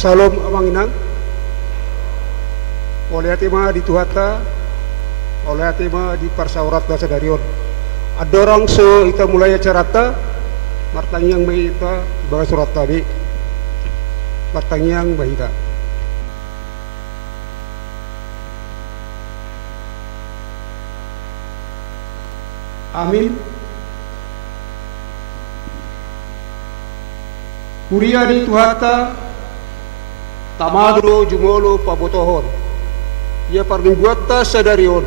Salom amanginang oleh tema di Tuhata oleh tema di Parsaurat bahasa Darion adorang so ita mulai acarata martanyang may ita baga surat tabi martanyang may ita amin. Kuria di Tuhata tamadro jumolo pabotohon ia parmingguata sadarion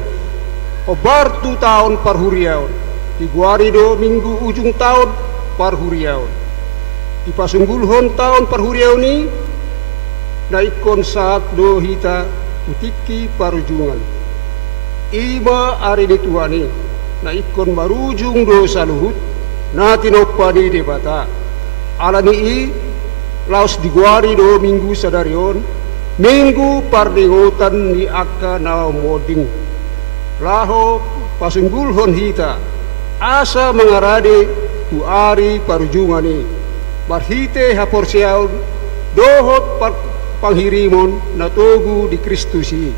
obar 2 tahun parhuriaon di guarido minggu ujung tahun parhuriaon di pasunggulhon tahun parhuriaon ni naikon saat do hita utiki parujungan iba ari di tuani naikon marujung do saluhut na tinopani debata alani i laos diguari do minggu sadarion minggu pardingotan ni akka na moding laho pasunggulhon hita asa mengarade tu ari parujungani marhite haporsiaon dohot panghirimon na togu di Kristusi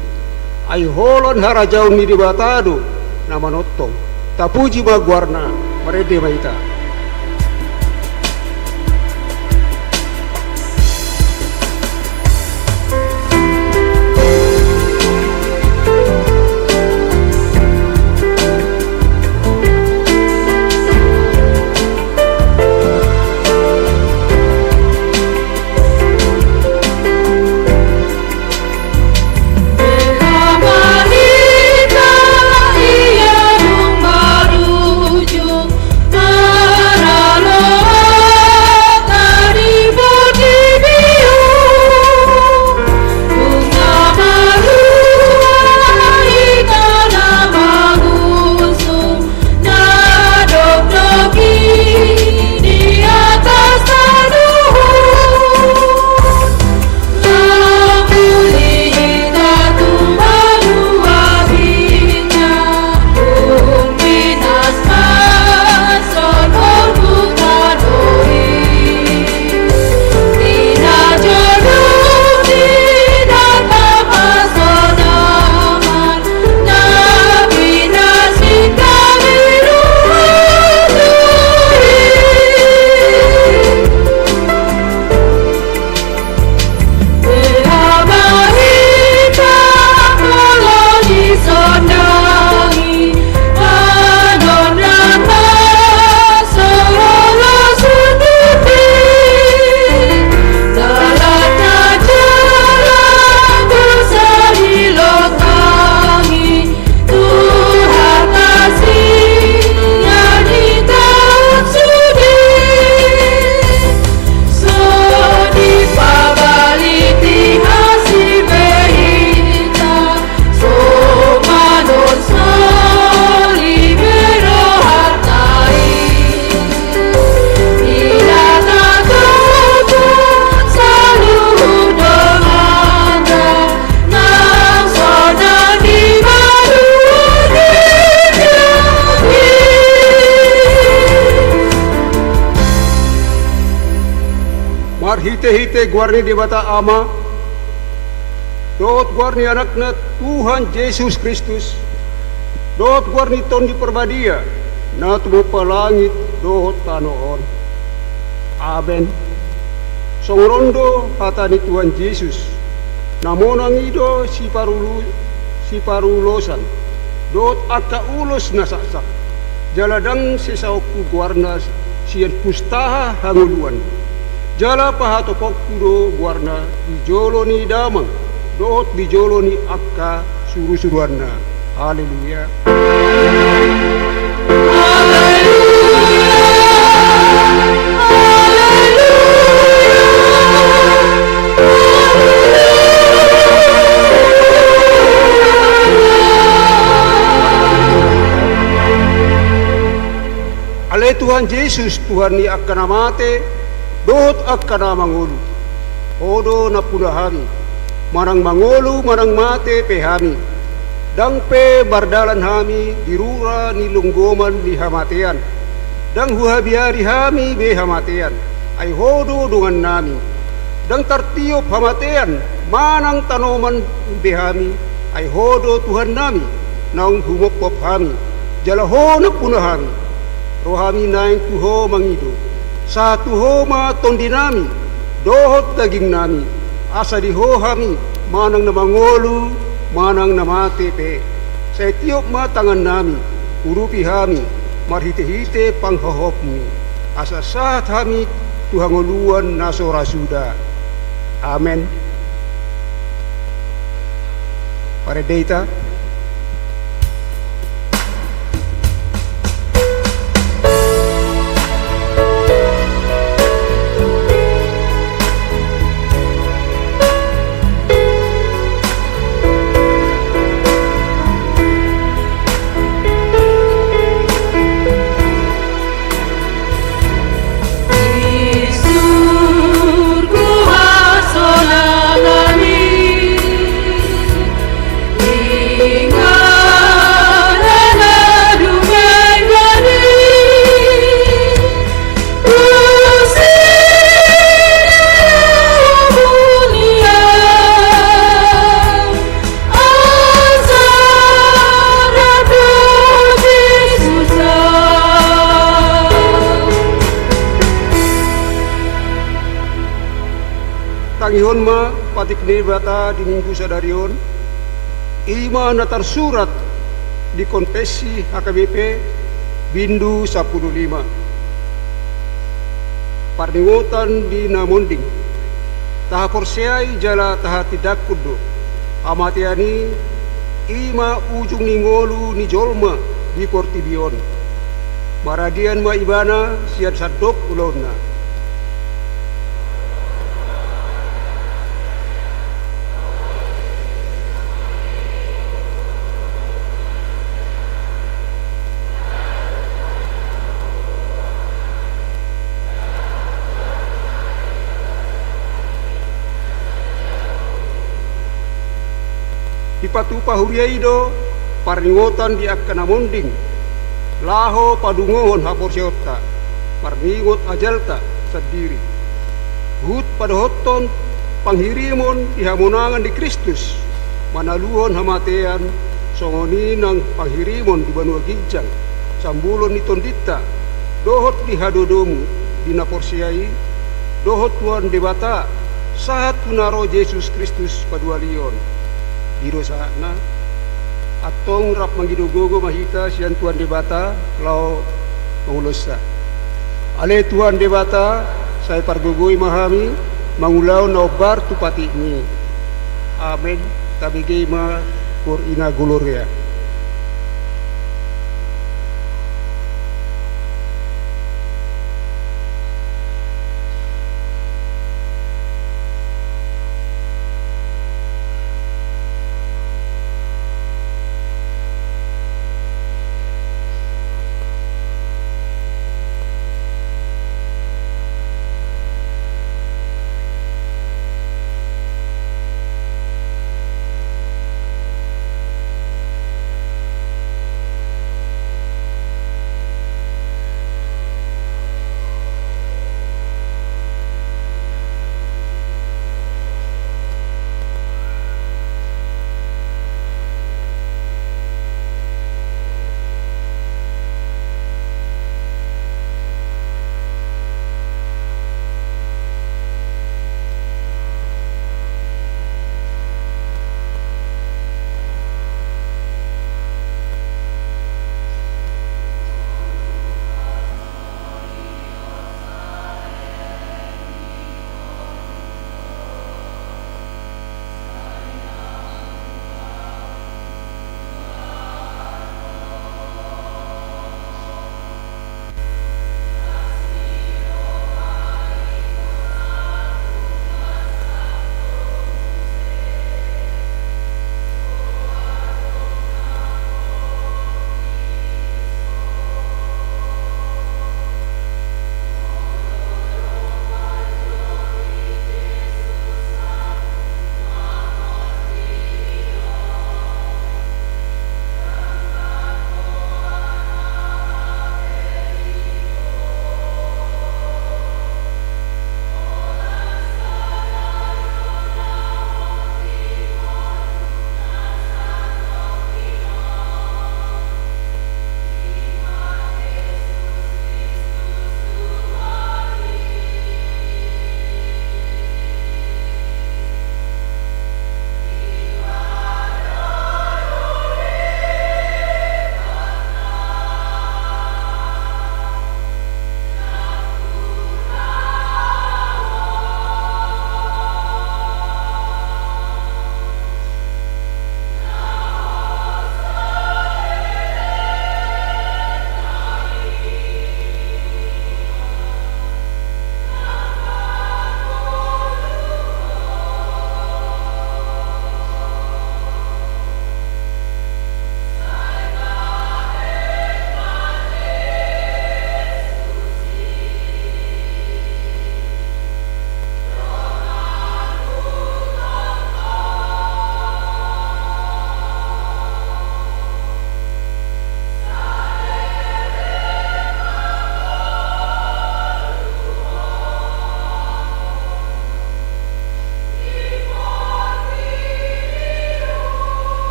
ay holon harajaw ni dibatado na manotong tapuji magwarna marede maita. Hite-hite guarni di bata ama dot guarni anakna Tuhan Yesus Kristus dot guarni ton di perbadia na tumo palangit dot tanoon aben songrondo hata ni Tuhan Yesus namonang ido si parulosan dot akka ulos nasaksak jaladang sisauku guarna sian pustaha hanguluan jala pahatopok kudo guarna bijolo ni damang dohot bijolo ni akka suru-suruanna. Haleluya. Ale Tuhan Yesus Tuhan ni akka namate dohot akka na mangulu odo na punahami marang mangulu marang mate pehami dang pe bardalan hami dirura ni lunggoman di hamatean dang huhabiari hami be hamatean ay hodo dungan nami dan tertiup hamatean manang tanoman behami ay hodo Tuhan nami naung humok kami jalahona punahami rohami naing tuho mangido sa tuho ma tondi nami dohot daging nami asa dihohami manang namangolu manang namatepe sa tiup ma tangan nami urupi hami marhite-hite panghahopmi asa saat hami tuhangoluan naso rasuda. Amen. Para data tangihon ma patik nibata di minggu sadarion ima natar surat di konfesi HKBP Bindu 15 parningotan di namonding taha porseai jala taha tidak kudo amatiani ima ujung ningolu ni jolma di portibion maradian ma ibana siad sadok ulona. Ipatu pahuriaido parningotan di akkanamonding laho padungohon haporseota parningot ajalta sadiri hut padohoton panghirimon dihamonangan di Kristus manaluhon hamatean songoni nang panghirimon di Banua Ginjang sambulon ni tondita dohot di hadodomu di naporsiai dohot tuan debata saat tunaro Yesus Kristus padualion Iro sana atong rap mangidugogo mahita sian tuan debata lao mangulosa ale tuan debata saya pargugoi mahami mangulau nobar tupati ini amen tabigay ma kur ina gloria.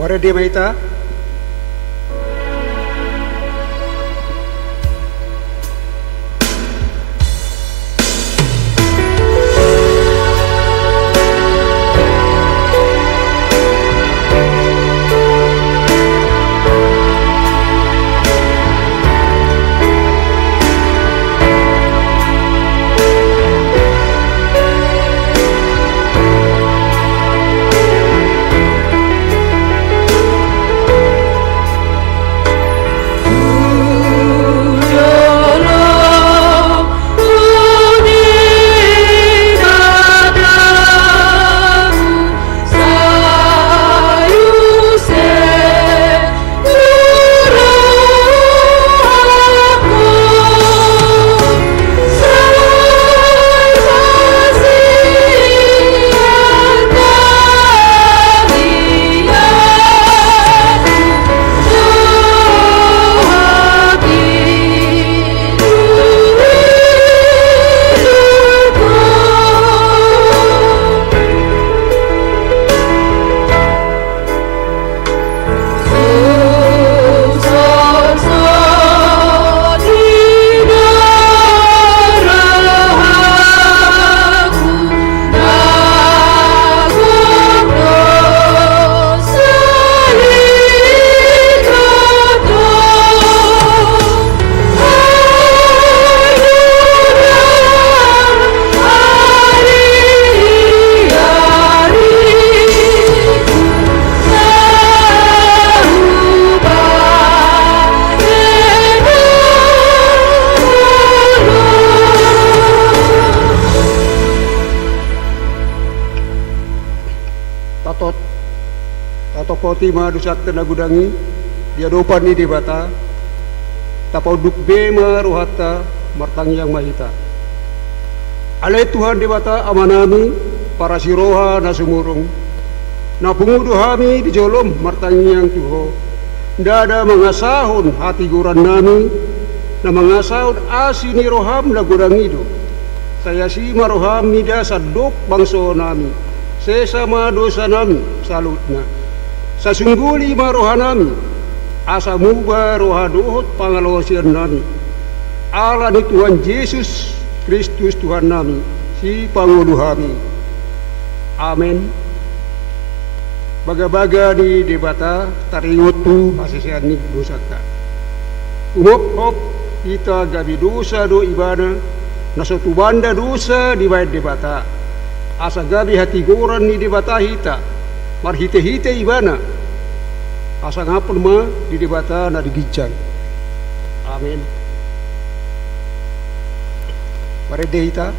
Bore dia maita. Tato poti ma dusak tenagudangi dia dopan ni debata tapau duk bema ruhata martang yang mahita alai Tuhan debata amanami para siroha na sumurung na pungudu hami di jolom martang yang Tuho dada mengasahun hati guran nami na mengasahun asini roham na gudangido saya si maroham mida sadok bangso nami sesama dosa nami salutna sasungguli maroha nami asa muba roha dohot pangalosian nami ala ni Tuhan Yesus Kristus Tuhan nami si pangulu kami amin baga-baga di debata taringotu asisian ni dosata umop hop kita gabi dosa do ibana nasotu banda dosa di bayat debata asa gabi hati goran ni debata hita mar hite-hite ibana asa ngapun ma di debata na digijang amin mare hita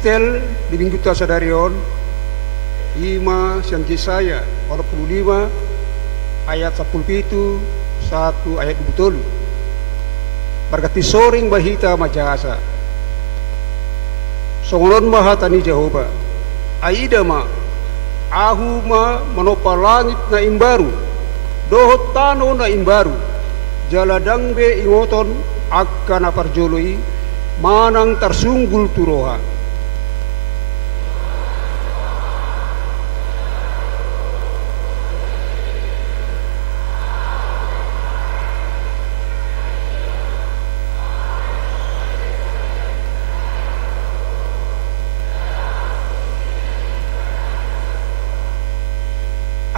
Epistel di minggu tasadarion Ima Sianti saya 45 ayat 17 1 ayat 20 berkati soring bahita majasa songonon mahatani Jehovah aida ma ahu ma manopa langit na imbaru dohot tano na imbaru jaladang be ingoton akan aparjoloi manang tersunggul turoha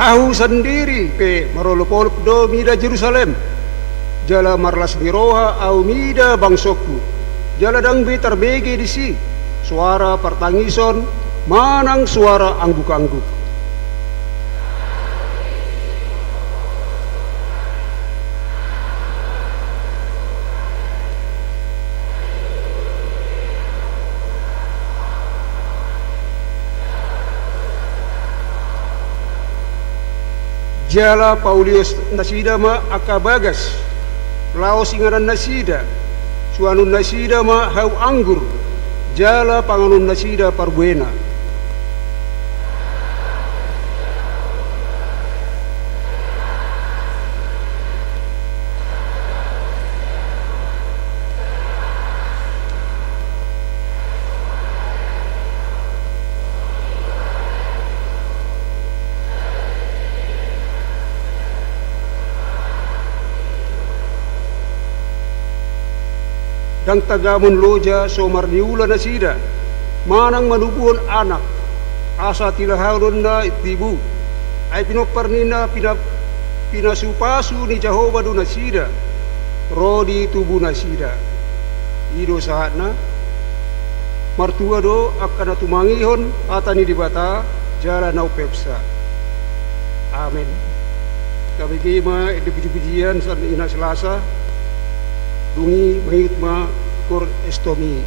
Aku sendiri pe marolopolop do mida Jerusalem. Jala marlas miroha au mida bangsoku. Jala dang be terbege di si. Suara pertangison manang suara angguk-angguk. Jala Paulius nasida ma akabagas, laos ingaran nasida, suanun nasida ma hau anggur, jala panganun nasida parbuena. Dang tagamun loja so marniula nasida, manang manubuhon anak, asa tilaharon na itibu, ay pinoparnina pinasupasu ni Jehovah do nasida, rodi tubu nasida. Ido saat na, martua do akan natumangihon atani di bata, jala nau pepsa. Amin. Kami kima di puji-pujian san ina Selasa, dungi mayut ma kor estomi.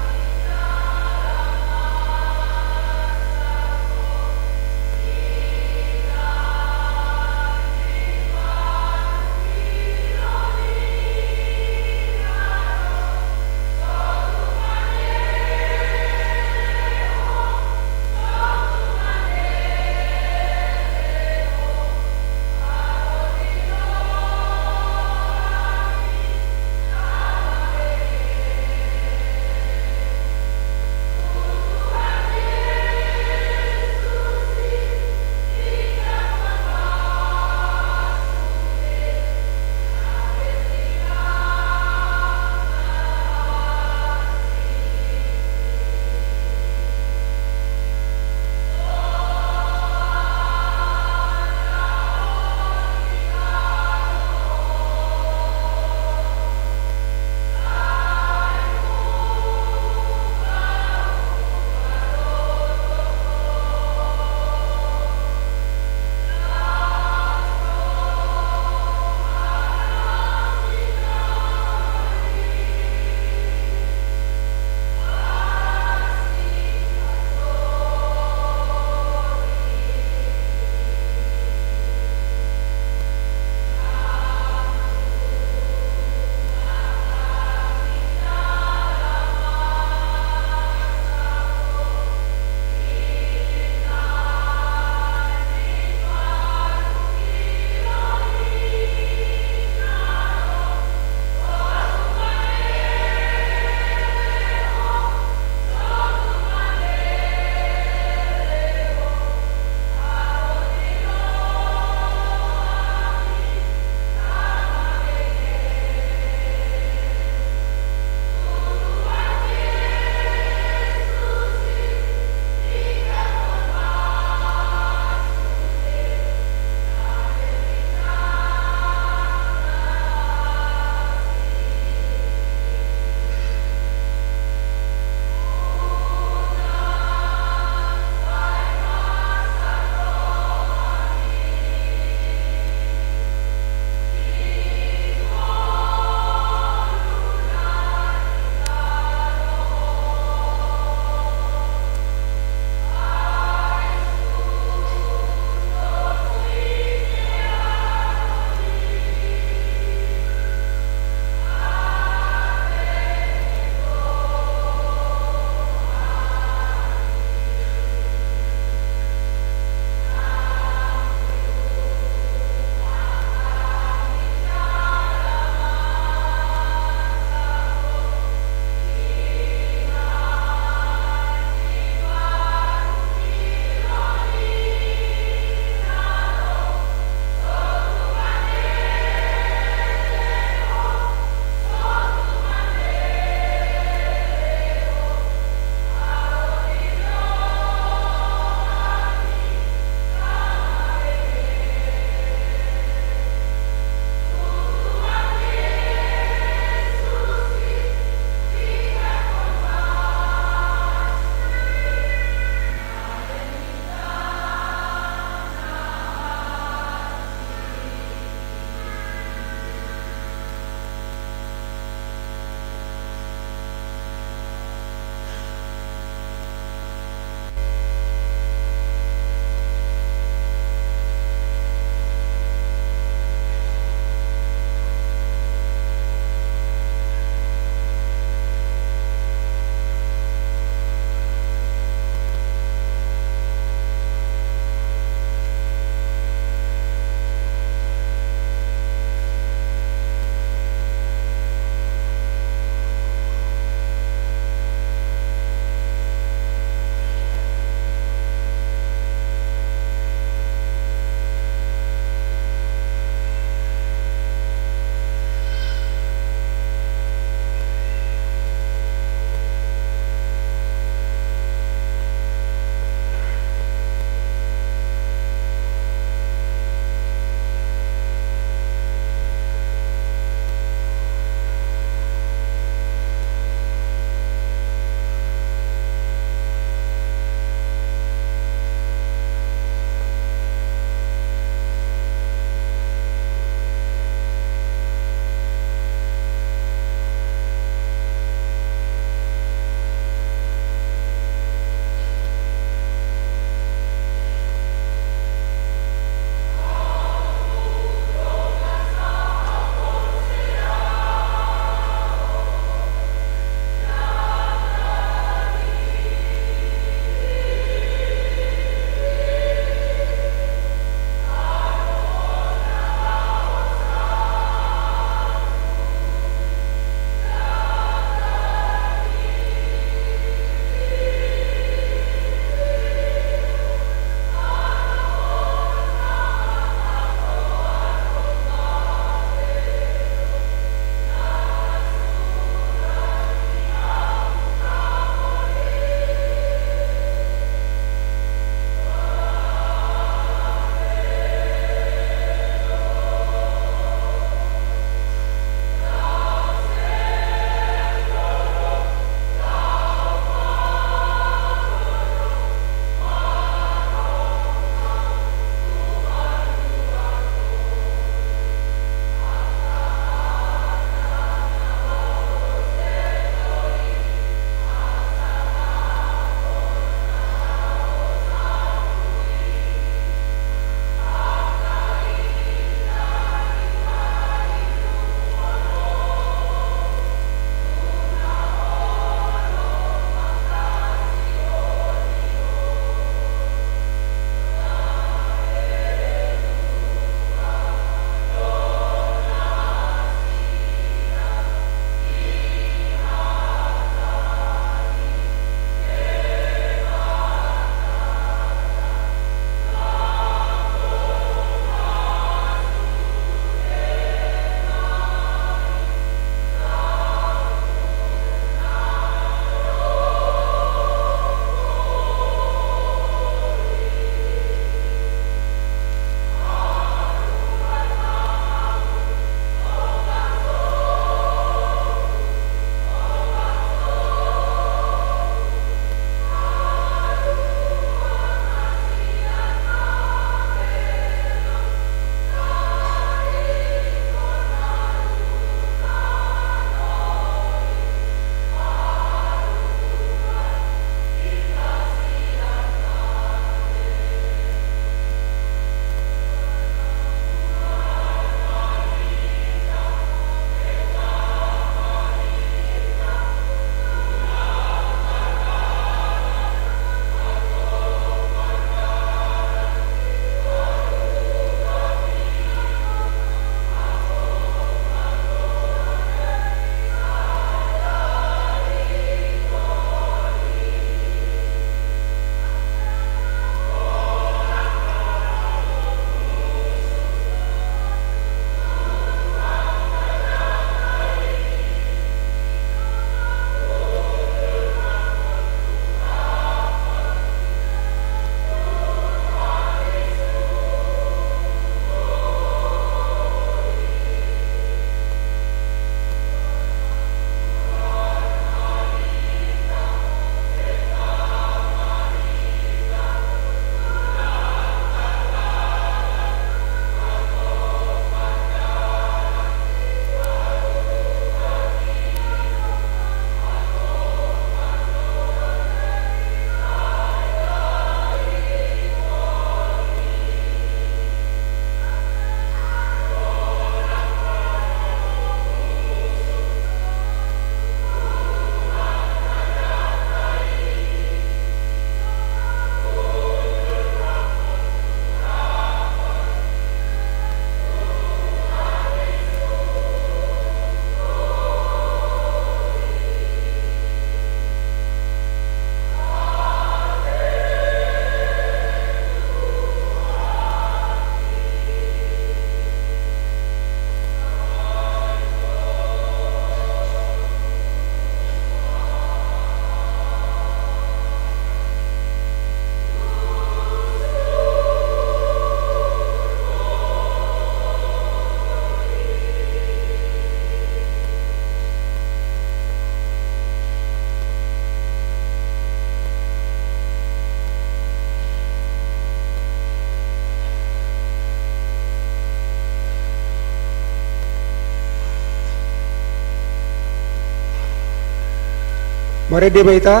Mari dia baita.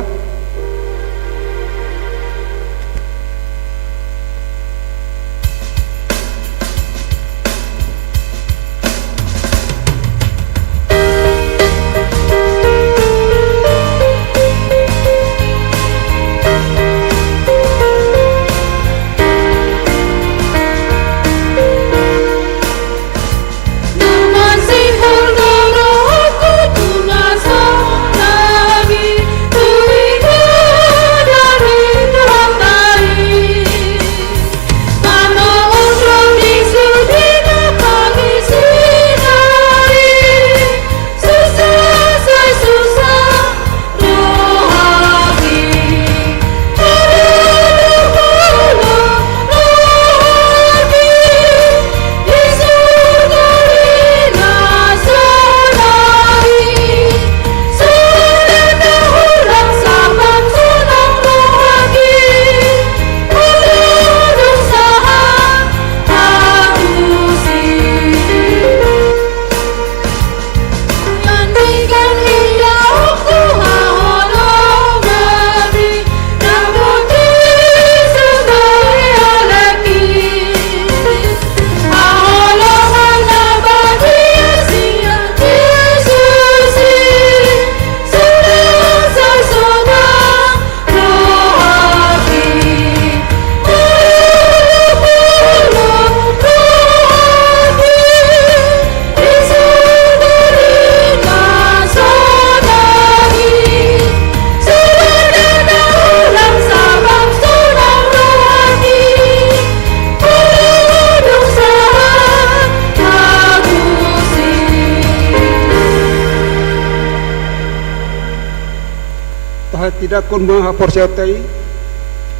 Tidak kon maha porsiatai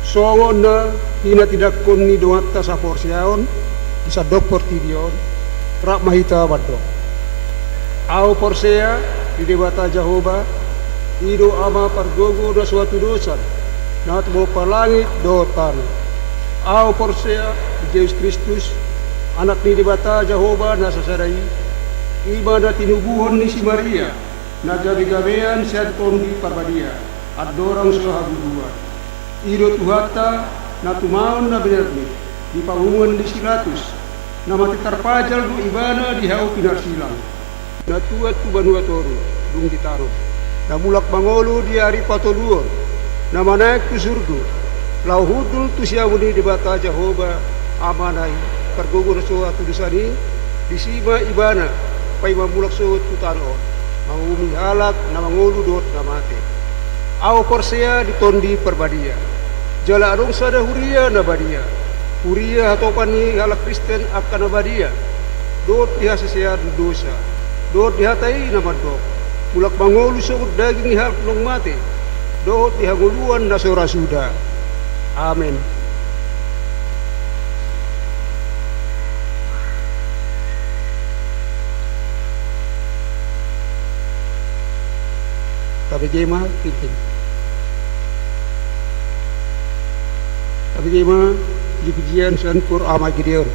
songon na hina tidak kon ni doata sa porsiaon isa dok portidion rak mahita badok au porsea di dewata Jehovah ido ama pargogo na suatu dosa na tubo palangit do tanah au porsea di Yesus Kristus anak ni dewata Jehovah na sasarai iba na tinubuhon ni si Maria na gabi-gabean siya kon di parbadia at dorang sa habubuan. Iro tuhata na tumaon na binarni di pamungan di Silatus na matitarpajal do ibana di hau pinarsilang. Na tuat tu banua toro dung ditaro. Na mulak mangolo di hari patoluon na manaik tu surga. Lau hudul tu siamuni di bata Jehovah amanai pergogo na soa tu disani di sima ibana pai mamulak so tu tano. Mangumi halak na mangolo dot na mate. Au porsea ditondi perbadia jala arung sada huria na badia huria hatopan ni halak Kristen akan na badia dot diha sesean dosa dot dihatai na madok mulak mangolu so daging ni halak nong mate dot dihanguluan na sora suda amen. Tapi jema kiting. Tapi jema di pujian sankur ama Gideon.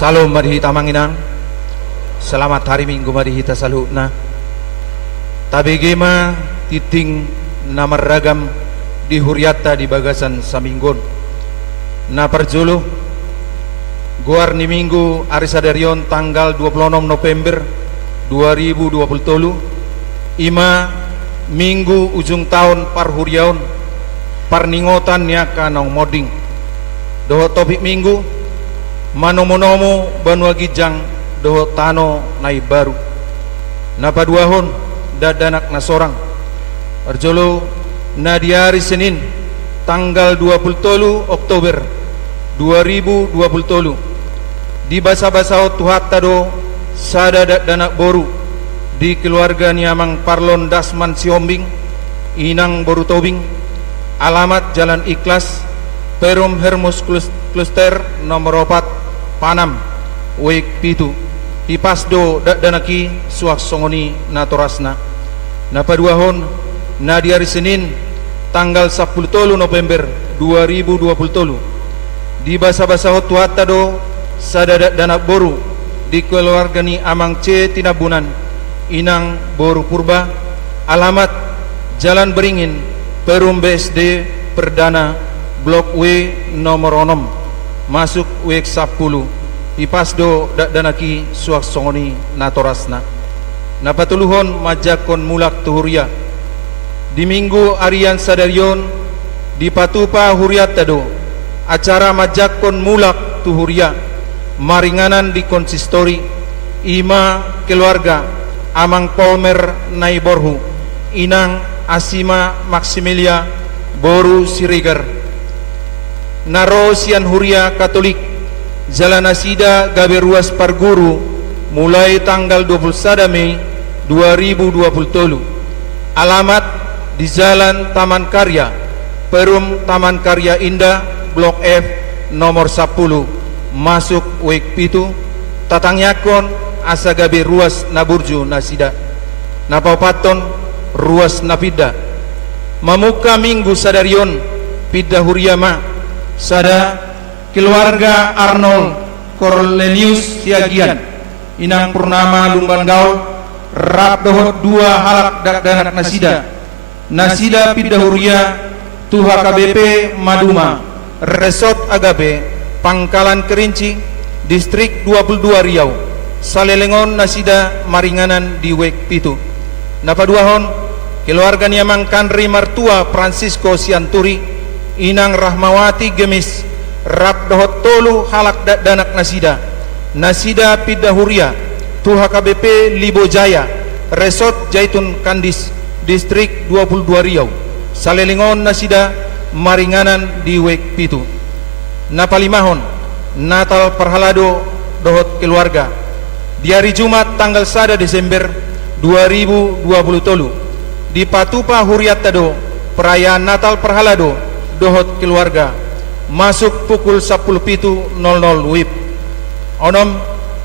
Salam marihi tamanginang. Selamat hari Minggu marihi tasalhuna. Tabegema titing nama ragam di huriata di bagasan saminggon. Na perjulu guar ni Minggu arisadarion tanggal 26 November 2020 ima Minggu ujung tahun parhuriaon parningotan niaka nong moding doho topik Minggu manomonomo banua gijang doho tano nai baru napa duahon dadanak na sorang arjolo na di hari Senin tanggal 27 Oktober 2020 di basa-basa tuhatta do sada danak boru di keluarga niamang Parlon Dasman Siombing Inang Boru Tobing alamat Jalan Ikhlas Perum Hermus Kluster nomor 4 Panam Wek Pitu Hipasdo danaki suak songoni natorasna napaduahon na di hari Senin tanggal 10 November 2020 di basa-basa tuhatta do sada danak boru di keluarga ni amang C Tinabunan Inang Boru Purba alamat Jalan Beringin Perum BSD Perdana Blok W nomor 6 masuk WX 10 Ipasdo danaki suak songoni natorasna napatuluhon majakon mulak tuhuria di Minggu Arian Sadarion di Patupa Huriat tado acara majakon mulak tuhuria maringanan di konsistori ima keluarga amang Polmer Naiborhu Inang Asima Maximilia Boru Siregar Naro Sian Huria Katolik Jalan Asida Gabe Ruas Parguru mulai tanggal 21 Mei 2020 alamat di Jalan Taman Karya Perum Taman Karya Indah Blok F nomor 10 masuk Wek Pitu tatangyakon asa Gabe Ruas Naburju Nasida Napapaton Ruas Napida Mamuka Minggu Sadarion Pidda Huriama sada keluarga Arnold Cornelius Siagian Inang Purnama Lumban Gaul rap dohot 2 halak danak nasida Pidda Huria Tuha KBP Maduma Resort Agape Pangkalan Kerinci Distrik 22 Riau Salelengon nasida maringanan di Wek Pitu napaduahon keluarga niamang Kanri Martua Francisco Sianturi Inang Rahmawati Gemis rap dohot tolu halak danak nasida Pidda Huria Tuha KBP Libojaya Resort Jaitun Kandis Distrik 22 Riau Salelingon nasida maringanan di Wek Pitu napalimahon Natal Perhalado dohot keluarga di hari Jumat tanggal 1 Desember 2020 di Patupa Huriat tado perayaan Natal Perhalado dohot keluarga masuk pukul 10.00 WIB onom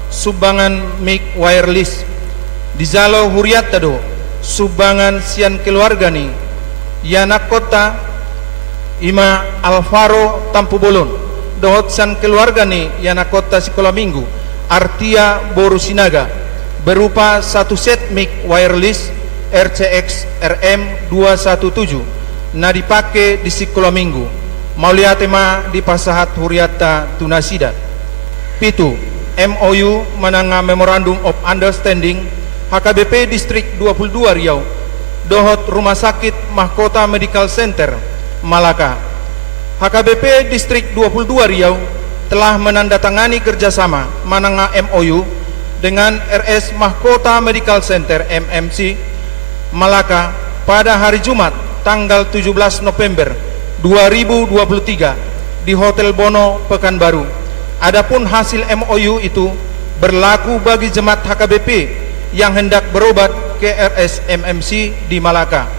sumbangan mic wireless di Zalo Huriat tado sumbangan sian keluarga ni Yanak Kota Ima Alvaro Tampu Bolon dohot san keluarga ni Yanak Kota Sekolah Minggu Artia Boru Sinaga berupa 1 set mic wireless RCX RM 217 na dipakai di Sekolah Minggu mauliatema di Pasahat Huriata Tunasida Pitu MOU menanga Memorandum of Understanding HKBP Distrik 22 Riau dohot Rumah Sakit Mahkota Medical Center Malaka HKBP Distrik 22 Riau telah menandatangani kerjasama menanga MOU dengan RS Mahkota Medical Center MMC Malaka pada hari Jumat tanggal 17 November 2023 di Hotel Bono Pekanbaru. Adapun hasil MOU itu berlaku bagi jemaat HKBP yang hendak berobat ke RS MMC di Malaka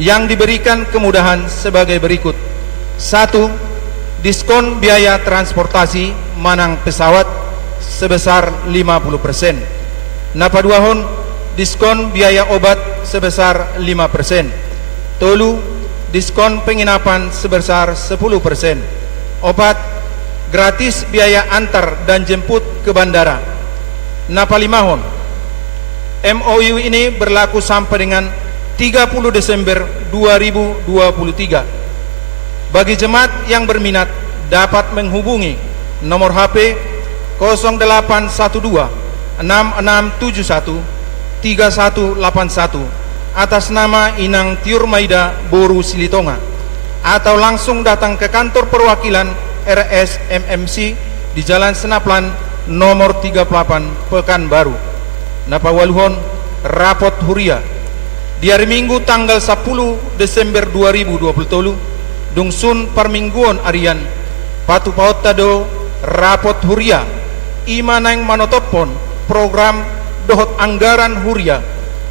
yang diberikan kemudahan sebagai berikut. 1. Diskon biaya transportasi manang pesawat sebesar 50%. Napaduahon diskon biaya obat sebesar 5%. Tolu diskon penginapan sebesar 10%. 4. gratis biaya antar dan jemput ke bandara. Napalimahon, MOU ini berlaku sampai dengan 30 Desember 2023. Bagi jemaat yang berminat dapat menghubungi nomor HP 0812 6671 3181 atas nama Inang Tiur Maida Boru Silitonga, atau langsung datang ke kantor perwakilan RSMMC di Jalan Senaplan nomor 38 Pekanbaru. Napawaluhon rapot huria di hari Minggu tanggal 10 Desember 2020 dungsun permingguan arian patu paut tado rapot huria imanang manotopon program dohot anggaran huria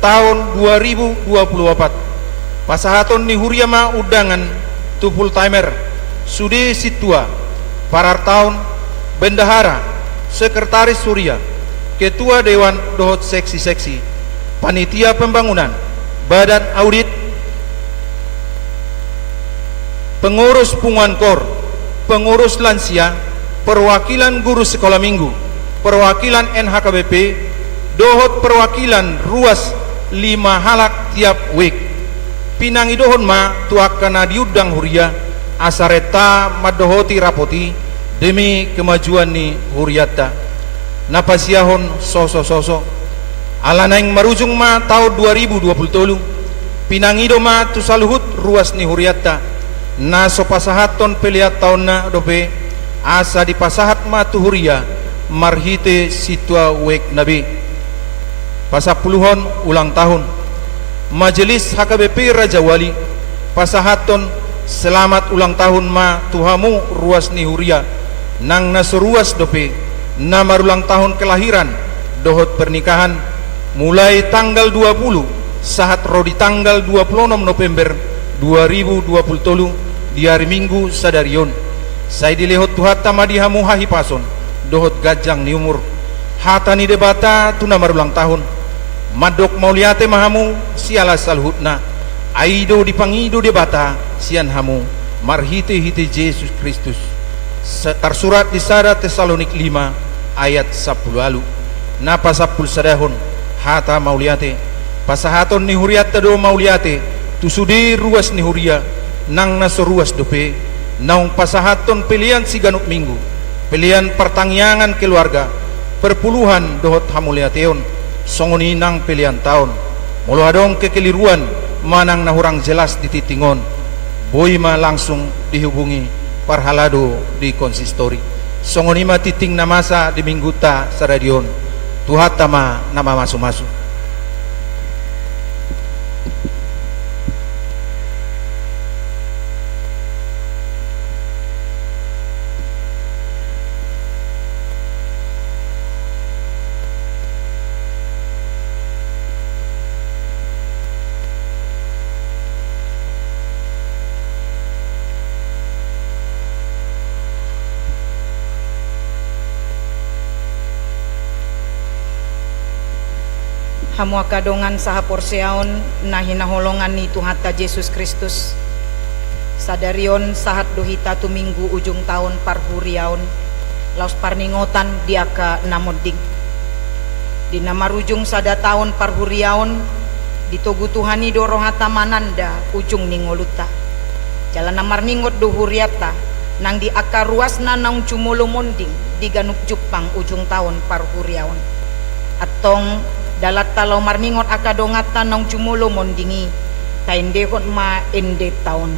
tahun 2024. Pasahaton ni huria ma udangan tu full timer sude situa parar tahun bendahara sekretaris huria ketua dewan dohot seksi-seksi panitia pembangunan badan audit pengurus punguan kor pengurus lansia perwakilan guru sekolah minggu perwakilan NHKBP dohot perwakilan ruas 5 halak tiap week pinangi dohon ma tuak kana diudang huria asareta madohoti rapoti demi kemajuan ni huriata napasiahon soso alanaing marujung ma tahun 2020 pinangido ma tu saluhut ruas ni huriata na sopasahaton peliat tahun na dope asa di pasahat ma tu huria marhite situa wek nabi pasapuluhon ulang tahun Majelis HKBP Raja Wali pasahaton selamat ulang tahun ma tuhamu ruas ni huria nang nasuruas dope na marulang tahun kelahiran dohot pernikahan mulai tanggal 20 sahat rodi tanggal 26 November 2020 di hari Minggu sadarion saya dilehot tuhata madihamu hahipason dohot gajang ni umur hatani debata tuna marulang tahun madok mauliate mahamu siala salhutna aido dipangido debata sian hamu marhite hite Yesus Kristus tersurat di Sada Tesalonik 5 ayat 10 lalu napa 10 sadahon hata mauliate pasahaton ni huriat tado mauliate tusudi ruas ni huria nang nasoruas dope naung pasahaton pilihan siganuk minggu pilihan pertangyangan keluarga perpuluhan dohot hamuliateon songoni nang pilihan tahun mulu adong kekeliruan manang nahurang jelas dititingon boima langsung dihubungi parhalado di konsistori songoni ma titing namasa di mingguta saradion tuhatama nama masu-masu. Hamu akadongan saha porseaon na hinaholongan ni Tuhata Yesus Kristus sadarion sahat dohita tu minggu ujung tahun parhuriaon laos parningotan diaka namoding di nama rujung sada tahun parhuriaon ditogu Tuhani do rohata mananda ujung ningoluta jalan namar ningot do huriata nang di aka ruasna naung cumulo monding di ganup jupang ujung tahun parhuriaon atong dalat talau marningot akadongata nang cumulo mondingi taindehon ma ende taon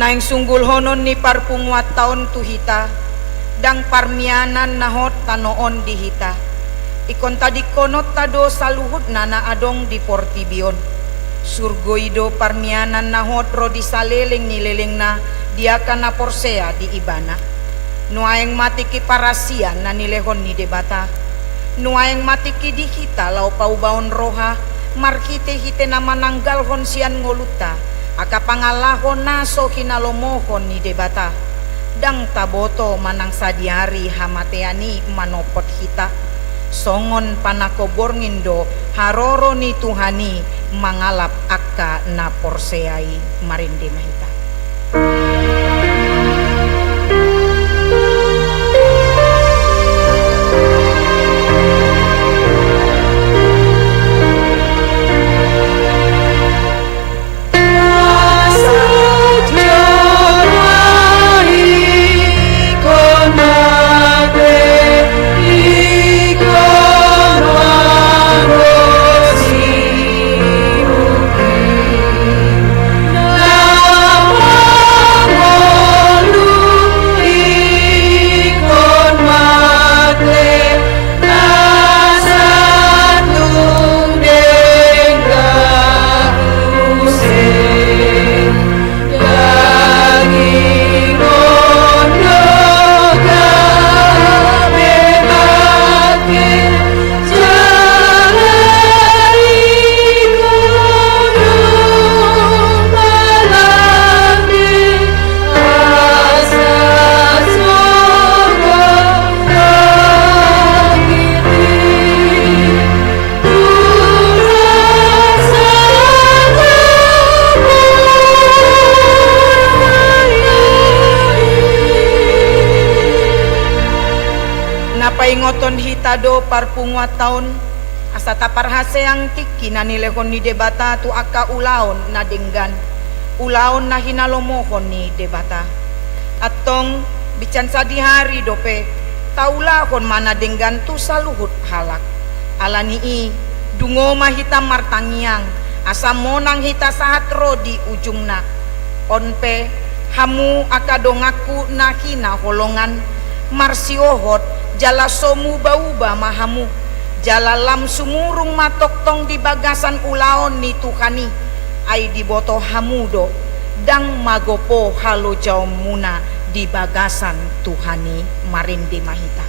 naing sunggul honon ni parpunguat taon tuhita dang parmianan nahot tanoon dihita ikon tadi konot tado saluhut nana adong di portibion surgoido parmianan nahot rodi saleleng nileleng na dia kana porsea di ibana nuaeng matiki parasian na nilehon ni debata nuaeng matiki dihita lau paubaon roha marhite hite na mananggal hon sian ngoluta aka pangalahon naso hinalomohon ni debata dang taboto manang sadiari hamateani manopot hita songon panakobor ngindo haroro ni Tuhani mangalap akka na porseai marinde mahita. Paingoton hitado parpungwa taon asa taparhase ang tiki na nilehon ni debata tu aka ulaon na denggan ulaon na hinalomohon ni debata atong bican sadihari dope taulahon mana denggan tu saluhut halak alani i dungo mahita martangiang asa monang hita sahat rodi ujungna onpe hamu akadongaku na hina holongan marsiohot jala somu bauba mahamu jala lam sumurung matoktong di bagasan ulaon ni Tuhani ay diboto hamudo dang magopo halo jaum muna di bagasan Tuhani marindi mahita.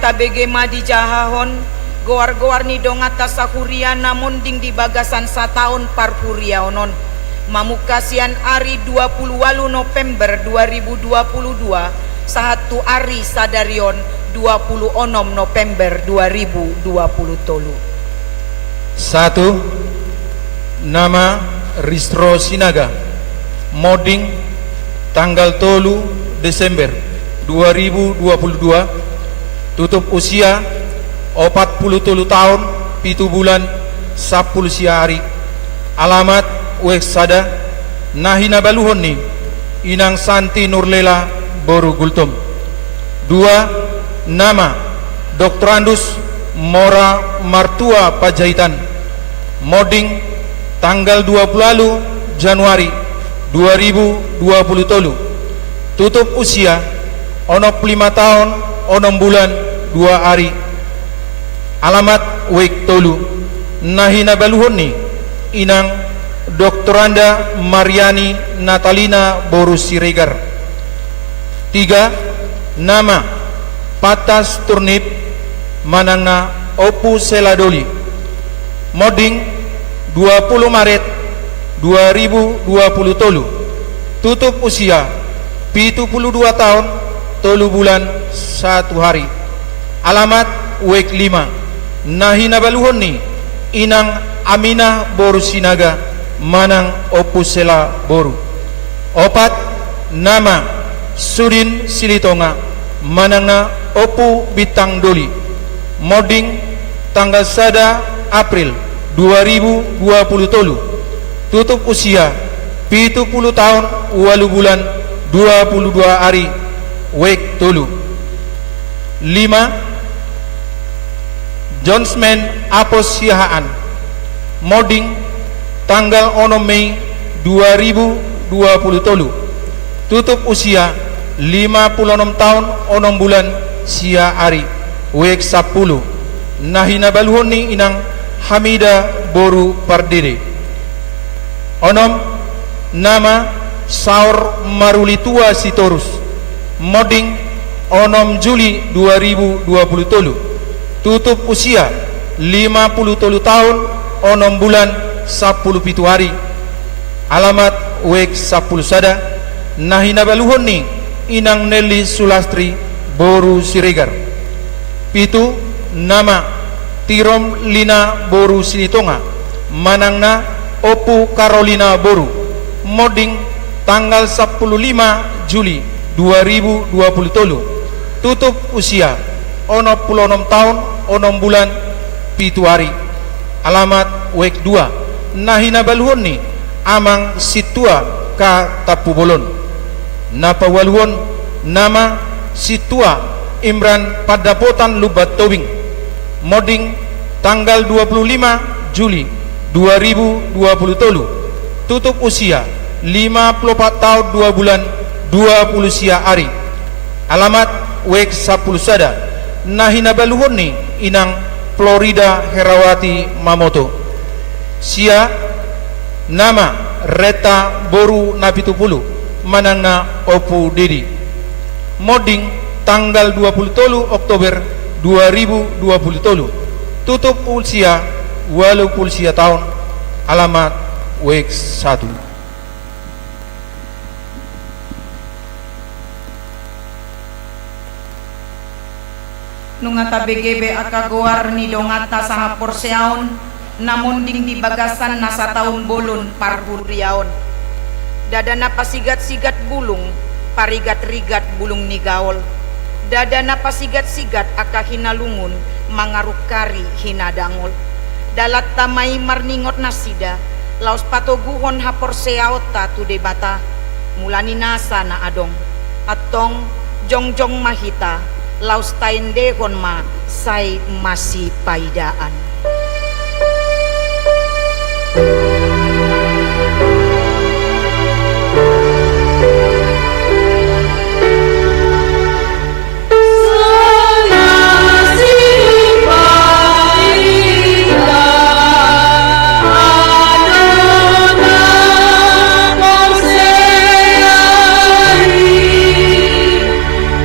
Tabege madi jahahon goar-goar ni dongata sahuria namun ding di bagasan sataun parhuriaonon mamukasian ari 28 November 2022 sahatu ari sadarion 26 November 2023. 1. Nama Ristro Sinaga, Moding tanggal 3 Desember 2022, tutup usia 47 tahun 7 bulan 10 hari. Alamat Weksada Nahina Baluhoni Inang Santi Nurlela Boru Gultum. 2. Nama Dr. Andus Mora Martua Pajahitan, Moding tanggal 20 Januari 2023, tutup usia 5 tahun 6 bulan 2 hari. Alamat Wek Tolu Nahina Baluhoni Inang Dr. Anda Mariani Natalina Boru Siregar. 3. Nama Patas Turnip Manangna Opu Seladoli, Moding 20 Maret 2023, tutup usia 72 tahun 3 bulan 1 hari. Alamat Wek 5 Nahina Baluhoni Inang Aminah Boru Sinaga Manang Opu Sela Boru. 4. Nama Sudin Silitonga Manangna Opu Bitang Doli, Moding tanggal 1 April 2023, tutup usia 70 tahun 8 bulan 22 hari. Wek Tolu. 5. Johnsman Apos Siahaan, Moding tanggal 6 Mei 2023, tutup usia 56 tahun 6 bulan sia hari. Wek 10 Nahina Baluhoni Inang Hamida Boru Pardede. 6. Nama Saur Marulitua Sitorus, Moding 6 Juli 2023, tutup usia 57 tahun 6 bulan 10 hari. Alamat Wek 10 Sada Nahina Baluhoni Inang Nelly Sulastri Boru Siregar. 7. Nama Tirom Lina Boru Silitonga Manangna Opu Carolina Boru, Moding tanggal 15 Juli 2023, tutup usia 66 tahun 6 bulan 7 hari. Alamat Wek 2 Nahina Baluhoni Amang Situa Ka Tapu Bolon. Napa Waluhon Nama Situa Imran Padapotan Lubat Tobing, Moding tanggal 25 Juli 2023, tutup usia 54 tahun 2 bulan 20 hari. Alamat Wek 10 Sada Nahina Baluhoni Inang Florida Herawati Mamoto. Sia Nama Reta Boru Napitupulu Manangna Opu Dedi, Moding tanggal 27 Oktober 2023, tutup usia 80 tahun. Alamat Wek 1. Nungata BGB akagoar ni dongata saha porseaon, namun ding di bagasan nasa tahun bolon parhuriaon. Dadana pasigat-sigat bulung, parigat-rigat bulung ni gaol. Dadana pasigat-sigat aka hinalungun, mangarukari hinadangol. Dalat tamai marningot nasida, laos patoguhon ha porseaota tu debata, mulani nasa na adong, atong jongjong mahita, laos taindehon ma say masih paidaan.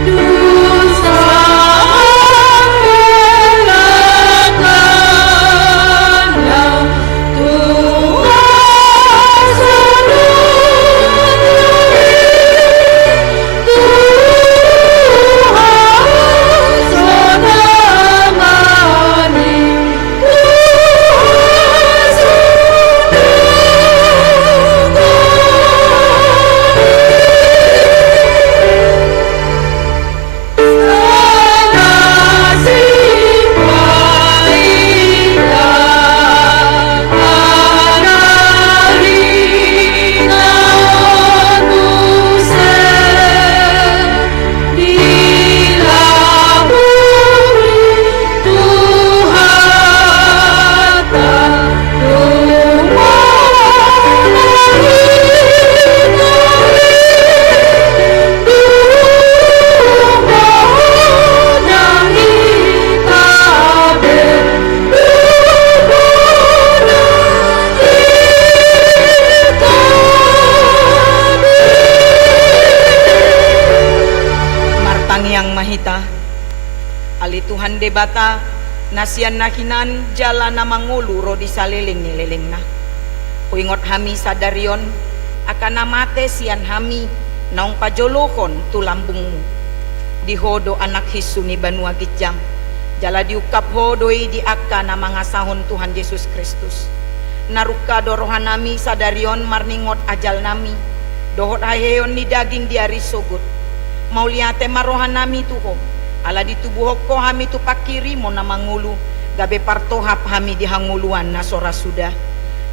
Dusa Ali Tuhan debata nasian nakinan jala na mangulu ro di saliling nileleng na. Kuingot hami sadarion akan namate sian hami naong pajolokon tulambungmu. Dihodo anak Hisu ni Banua Gijang. Jala diukap hodoi di akka na mga sahon Tuhan Yesus Kristus. Naruka dorohan nami sadarion marningot ajal nami. Dohot haheon ni daging diari sogut. Mauliate marohan nami tuho. Ala ditubuhok ko hami tu pakiri mo na mangulu. Gabe partohap hami dihanguluan na sora sudah.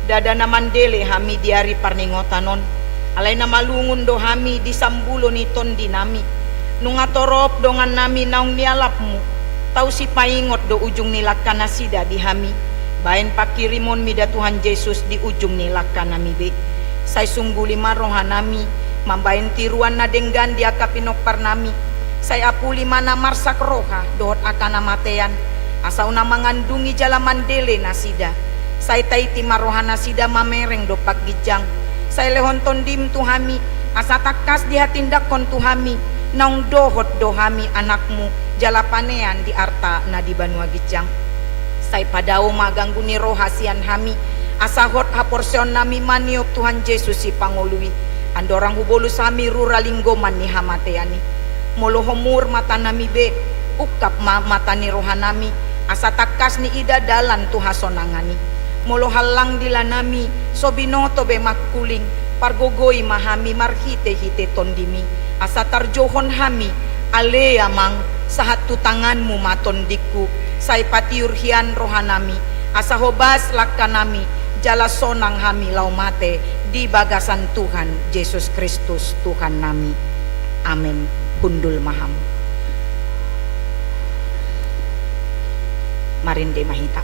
Dada na mandele hami diari parningotanon. Alay na malungun do hami disambulo ni tondi nami. Nunga torop dongan nami naong nialapmu. Tau si paingot do ujung nilakkan nasida di hami. Bayan pakirimon mida Tuhan Yesus di ujung nilakkan nami be. Say sungguh lima rohan nami. Mambayan tiruan na denggan di akapinok parnami. Saya apuli mana marsak roha dohot akan namatean. Asa una mangandungi jala mandele nasida. Saya taiti maroha nasida mamereng do pak gijang. Saya lehon tondim tuhami. Asa takas dihatindak kon tuhami. Naung dohot dohami anakmu jala panean di arta na di Banua Gijang. Saya padao maganggu ni roha sian hami. Asa hot haporsion nami maniop Tuhan Yesus si pangului. Andorang hubolus hami ruralinggoman ni hamateani. Molo homur mata nami be ukap mata ni rohanami asa takas ni ida dalan tuha sonangani. Molo halang dila nami sobinoto be makuling pargogoi mahami marhite hite tondimi asa tarjohon hami ale amang sahat tu tanganmu maton diku say patiurhian rohanami asa hobas lakanami jala sonang hami lau mate di bagasan Tuhan Yesus Kristus Tuhan nami. Amin. Hundul maham. Marinde mahita.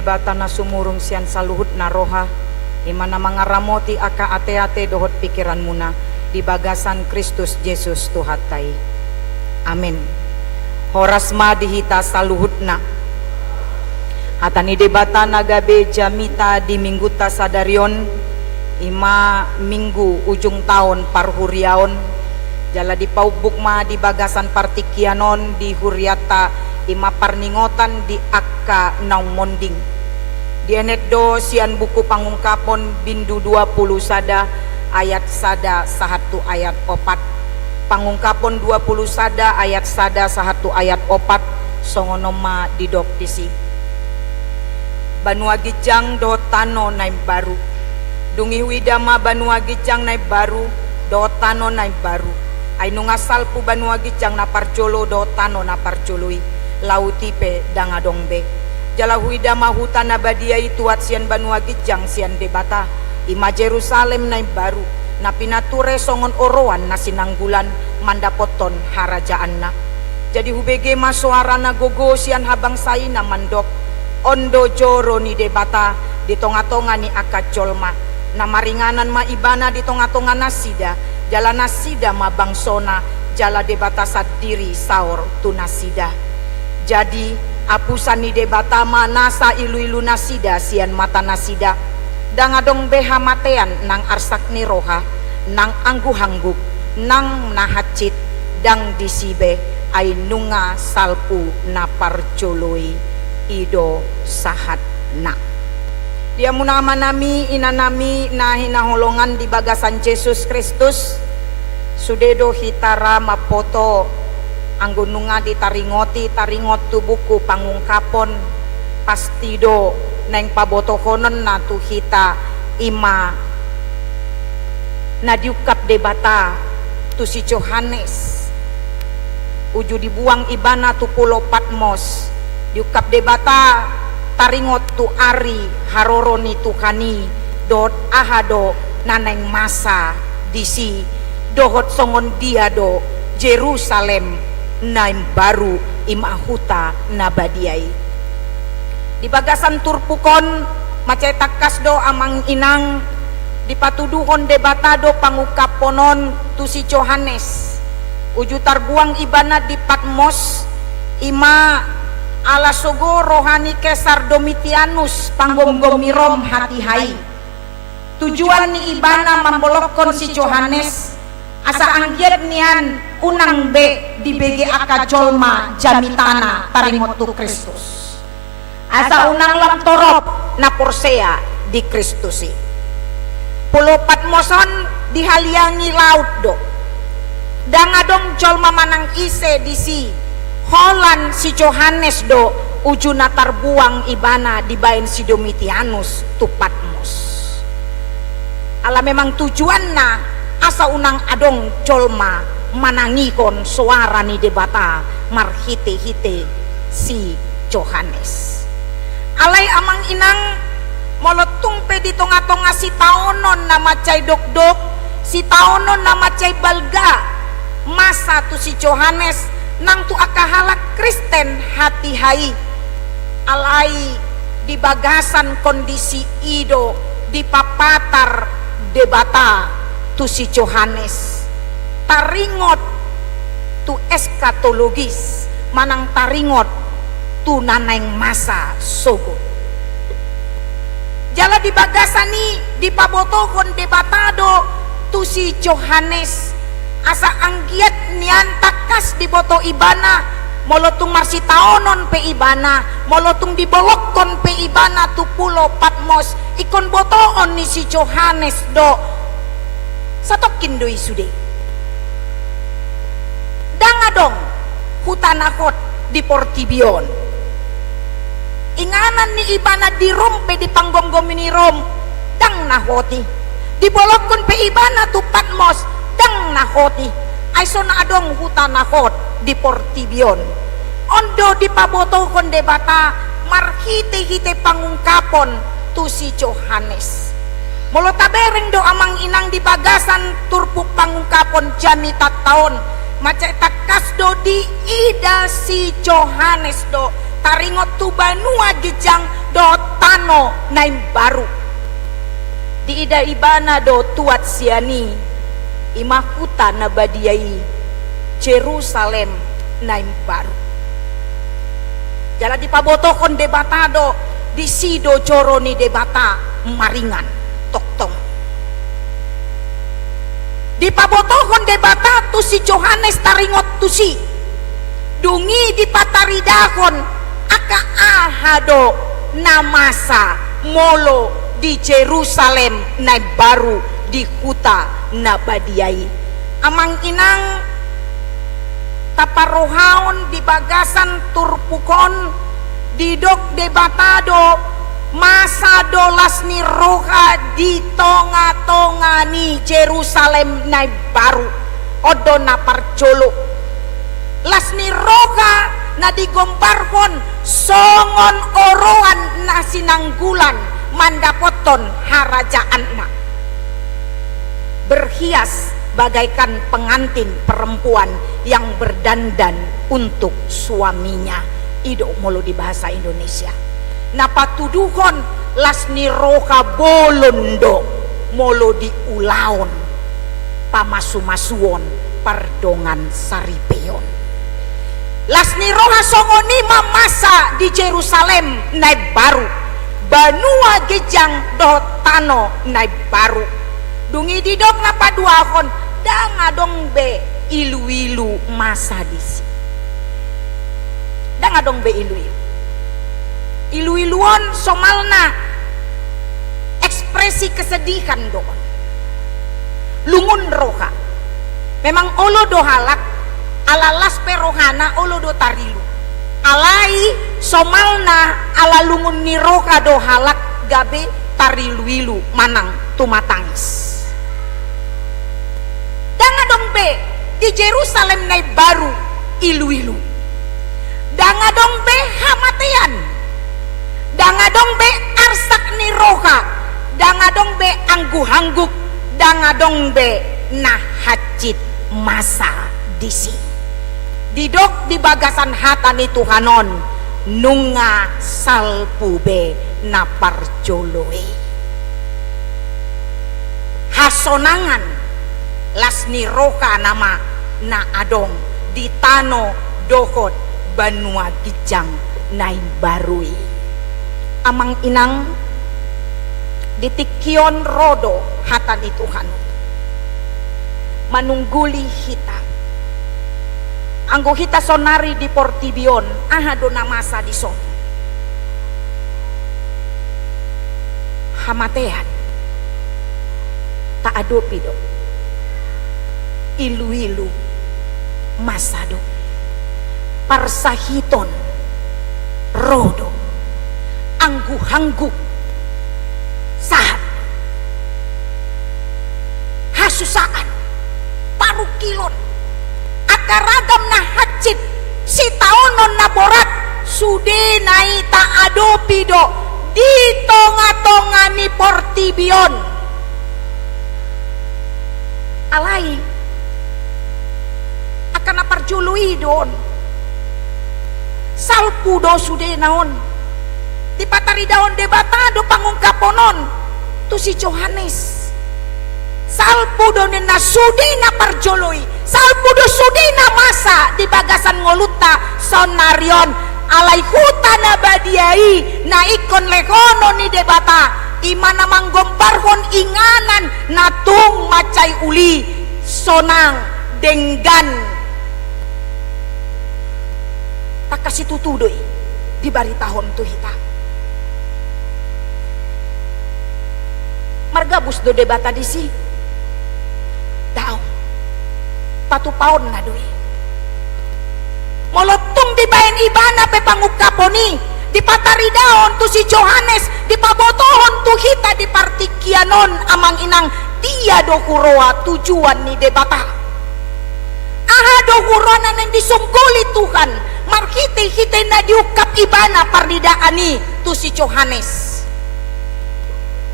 Bata na sumurong siyan sa luhut na roha, imana mga ramoti aka ate-ate dohot pikiran muna, di bagasan Kristus Jesus tuhatay. Amen. Horas ma dihita sa luhut na. Atani debata nagabe jamita di mingguta sadarion, ima minggu ujung tahun parhuriaon, jala di paubuk ma di bagasan partikianon di huriata ima parningotan di akka naung monding. Di eneddo sian buku pangungkapon bindu 20 sada ayat sada sahatu ayat opat. Pangungkapon 20 sada ayat sada sahatu ayat opat songonoma didoktisi. Banua Gijang do tano naim baru. Dungi widama Banua Gijang naim baru do tano naim baru. Ay nungasal pu Banua Gijang na parjolo do tano na parjoloi. Lautipe dangadongbe. Jala huidama hutan nabadia itu at sian Banua Gijang sian debata. Ima Jerusalem naim baru. Na pinature songon oroan na sinanggulan mandapoton harajaan na. Jadi hubege masuara na gogo sian habang say na mandok. ondo joro ni debata di tonga-tonga ni akajolma na maringanan ma ibana di tonga-tonga nasida jala nasida ma bangsona jala debata sadiri saur tu nasida. Jadi apusan ni debata ma nasa ilu-ilu nasida sian mata nasida dangadong beha matean nang arsak ni roha nang anggu-hangguk nang nahacit dang disibe ay nunga salpu na parjoloi ido sahat na. Dia muna manami inanami na hinaholongan di bagasan Jesus Kristus sudedo hitara mapoto anggo nunga ditaringoti taringot tu buku pangungkapon pastido neng pabotohonon na tu hita ima na diukap debata tu si Johannes uju dibuang ibana tu pulau Patmos diukap debata taringot tu ari haroroni tuhani dot ahado naneng masa disi dohot songon dia do Jerusalem naim baru imahuta nabadiai di bagasan turpukon macetak kasdo amang inang dipatuduhon debatado pangukaponon tu si Johannes uju tarbuang ibana di Patmos ima ala sogo rohani Kesar Domitianus panggomgomirom hati hai tujuan ni ibana mambolokon si Johannes asa anggiat nian unang be di BG akajolma jamitana taringotu Kristus asa unang lam torop na porsea di Kristusi Pulau Patmoson dihaliangi laut do dangadong jolma manang ise disi holan si Johannes do ujuna tarbuang ibana dibain si Domitianus tu Patmos ala memang tujuan na asa unang adong jolma manangikon suara ni debata marhite-hite si Johannes alay amang inang molotung pe di tonga-tonga si taonon na macay dok-dok si taonon na macay balga masa tu si Johannes nang tu akahalak Kristen hati hai alay di bagasan kondisi ido di papatar debata tu si Johannes taringot tu eskatologis manang taringot tu naneng masa sogo jala di bagasani di pabotohon debatado tu si Johannes asa anggiat nian takas di boto ibana molotung marsi taonon pe ibana molotung dibolokon pe ibana tu pulau Patmos ikon botoon ni si Johannes do satokin doi sude dangadong hutanakot di Portibion inganan ni ibana di Rom pe di panggomgomini Rom dang nahoti dibolokon pe ibana tu Patmos dang nahoti aiso na adong hutanakot di Portibion ondo di pabotohon debata marhite-hite pangungkapon tu si Johannes molo tabereng do amang inang di bagasan turpuk pangungkapon jamitat taon macetak kasdo di ida si Johannes do taringot tu banua gejang do tano naim baru di ida ibana do tuat siani imakuta nabadiai Jerusalem naim baru jala di pabotohon debatado di sido joroni debata maringan toktong di pabotohon debata tu si Johannes taringot tu si dungi di pataridahon aka ahado namasa molo di Jerusalem naim baru di huta nabadiai amang inang taparohaon di bagasan turpukon didok debatado masa dolas ni roha di tonga-tonga ni Jerusalem naib baru odo na parjolo las ni roha na digomparhon songon oroan na sinanggulan mandapoton harajaan na berhias bagaikan pengantin perempuan yang berdandan untuk suaminya ido molo di bahasa Indonesia napatuduhon las ni roka bolondo molo di ulaon pamasumasuon pardongan saripeon. Las ni roha songoni mamasa di Jerusalem naik baru banua gejang dotano naik baru dungi didok napa duakon dangadong be ilu-ilu masa disi dangadong be ilu-ilu ilu-iluon somalna ekspresi kesedihan doon lungun roha memang olo dohalak alalas perohana olo do tarilu alai somalna ala lungun ni roha dohalak gabe tarilu-ilu manang tumatangis dangadong be di Jerusalem naik baru ilu-ilu dangadong be hamatean dangadong be arsak ni roha dangadong be anggu-hangguk dangadong be nahacit masa disi didok di bagasan hata ni Tuhanon nunga salpube na parjoloe hasonangan las ni roka nama na adong di tano dohot banua gijang nain barui amang inang ditikyon rodo hata ni Tuhan manungguli hita anggo hita sonari di Portibion ahado na masa di son hamatean tak ado pido ilu-ilu masado parsahiton rodo anggu-hangguk sahat hasusaan parukilon akaragam na hacit si taonon na borat sude nai ta adopido di tonga-tonga ni Portibion alai akan naparjului doon salpudo sude naon di patari daon debatado pangungkaponon tu si Johannes salpudo na sudi na parjoloi salpudo sudi na masa di bagasan ngoluta sonarion alai huta na badiai na ikon lekono ni debata imana manggomparhon inganan natung macai uli sonang denggan tak kasih tutudoi di baritahon tu hita margabus do debata disi daw patu paon na doi molotung di bayan ibana pe pangukaponi di patari daon tu si Johannes di pabotohon tu hita di partikianon amang inang dia do huroa tujuan ni debata aha do huroa nang disungguli Tuhan markite hita na diukap ibana pardidaani tu si Johannes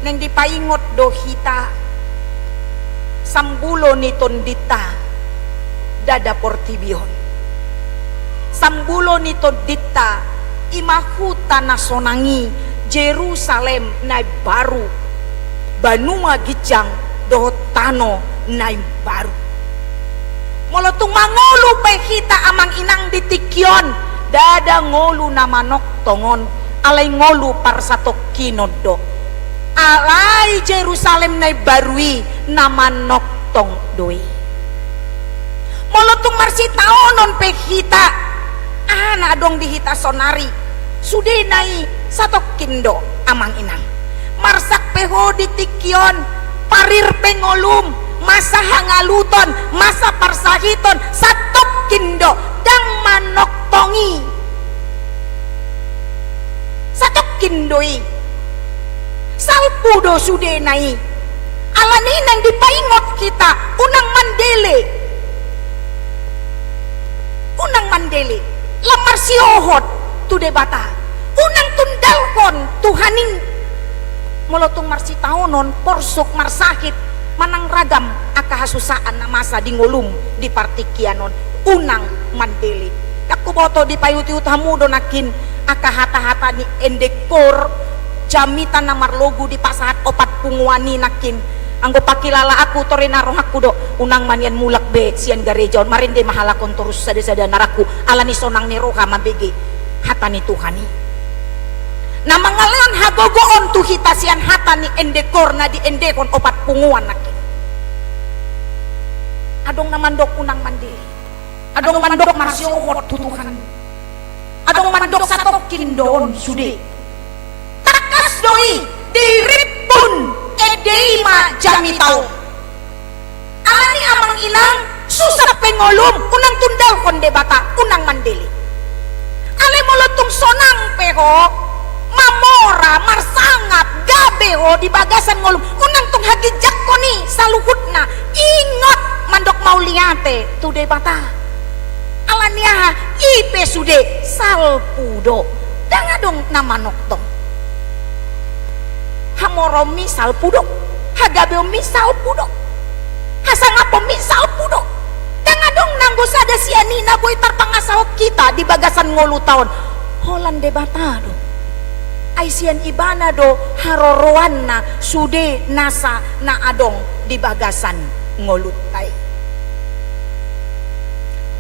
nang dipaingot do hita sambulo ni tondita dada Portibion sambulo ni tondita imahuta na sonangi Jerusalem na baru banua gijang dohotano na baru molotung mangolu pe hita amang inang ditikyon dada ngolu na manok tongon alay ngolu parsatok kinodo alay Jerusalem na barui na manok tong doi molotung marsitaonon pe hita ana dong dihita sonari sude nai satok kindo amang inang marsak peho ditikyon parir pengolum masa hangaluton masa parsahiton satok kindo dang manok tongi satok kindoi salpudo sude nai alani nang dipaingot kita unang mandele lamar siohot tu debata unang tundalkon Tuhaning molotung marsitaonon porsuk marsakit manang ragam akahasusaan na masa di ngolum di partikianon unang mandeli kakuboto di payuti utamu donakin aka hata-hata ni endekor jamita na marlogu di pasahat opat punguani nakin anggo pakilala aku torena roh aku do unang manian mulak be sian garejaon marinde mahalakon terus sada-sada naraku alani sonang ni roha mabege hata ni Tuhani na mangaleon hagogoon tu hita sian hata ni endekor na di endekon opat punguan nakin adong na mandok unang mandi adong mandok marsiowot tutuhan adong mandok satokin doon sude takas doi diripun edeima jami tau alani amang inang susah pengolum unang tundal konde bata unang mandeli ale molotung sonang peho mamora marsangap gabe ho di bagasan ngolum unang tung hagijak ko ni saluhutna ingot mandok mauliate tude bata alania ipe sude salpudo dangadong namanok tong hamoromi salpudo hagabeomi salpudo hasangapomi salpudo dangadong nanggo sada sianina boy tarpangasahok kita di bagasan ngolu taon holande batado ay sian ibana do haroroan na sude nasa na adong di bagasan ngolutay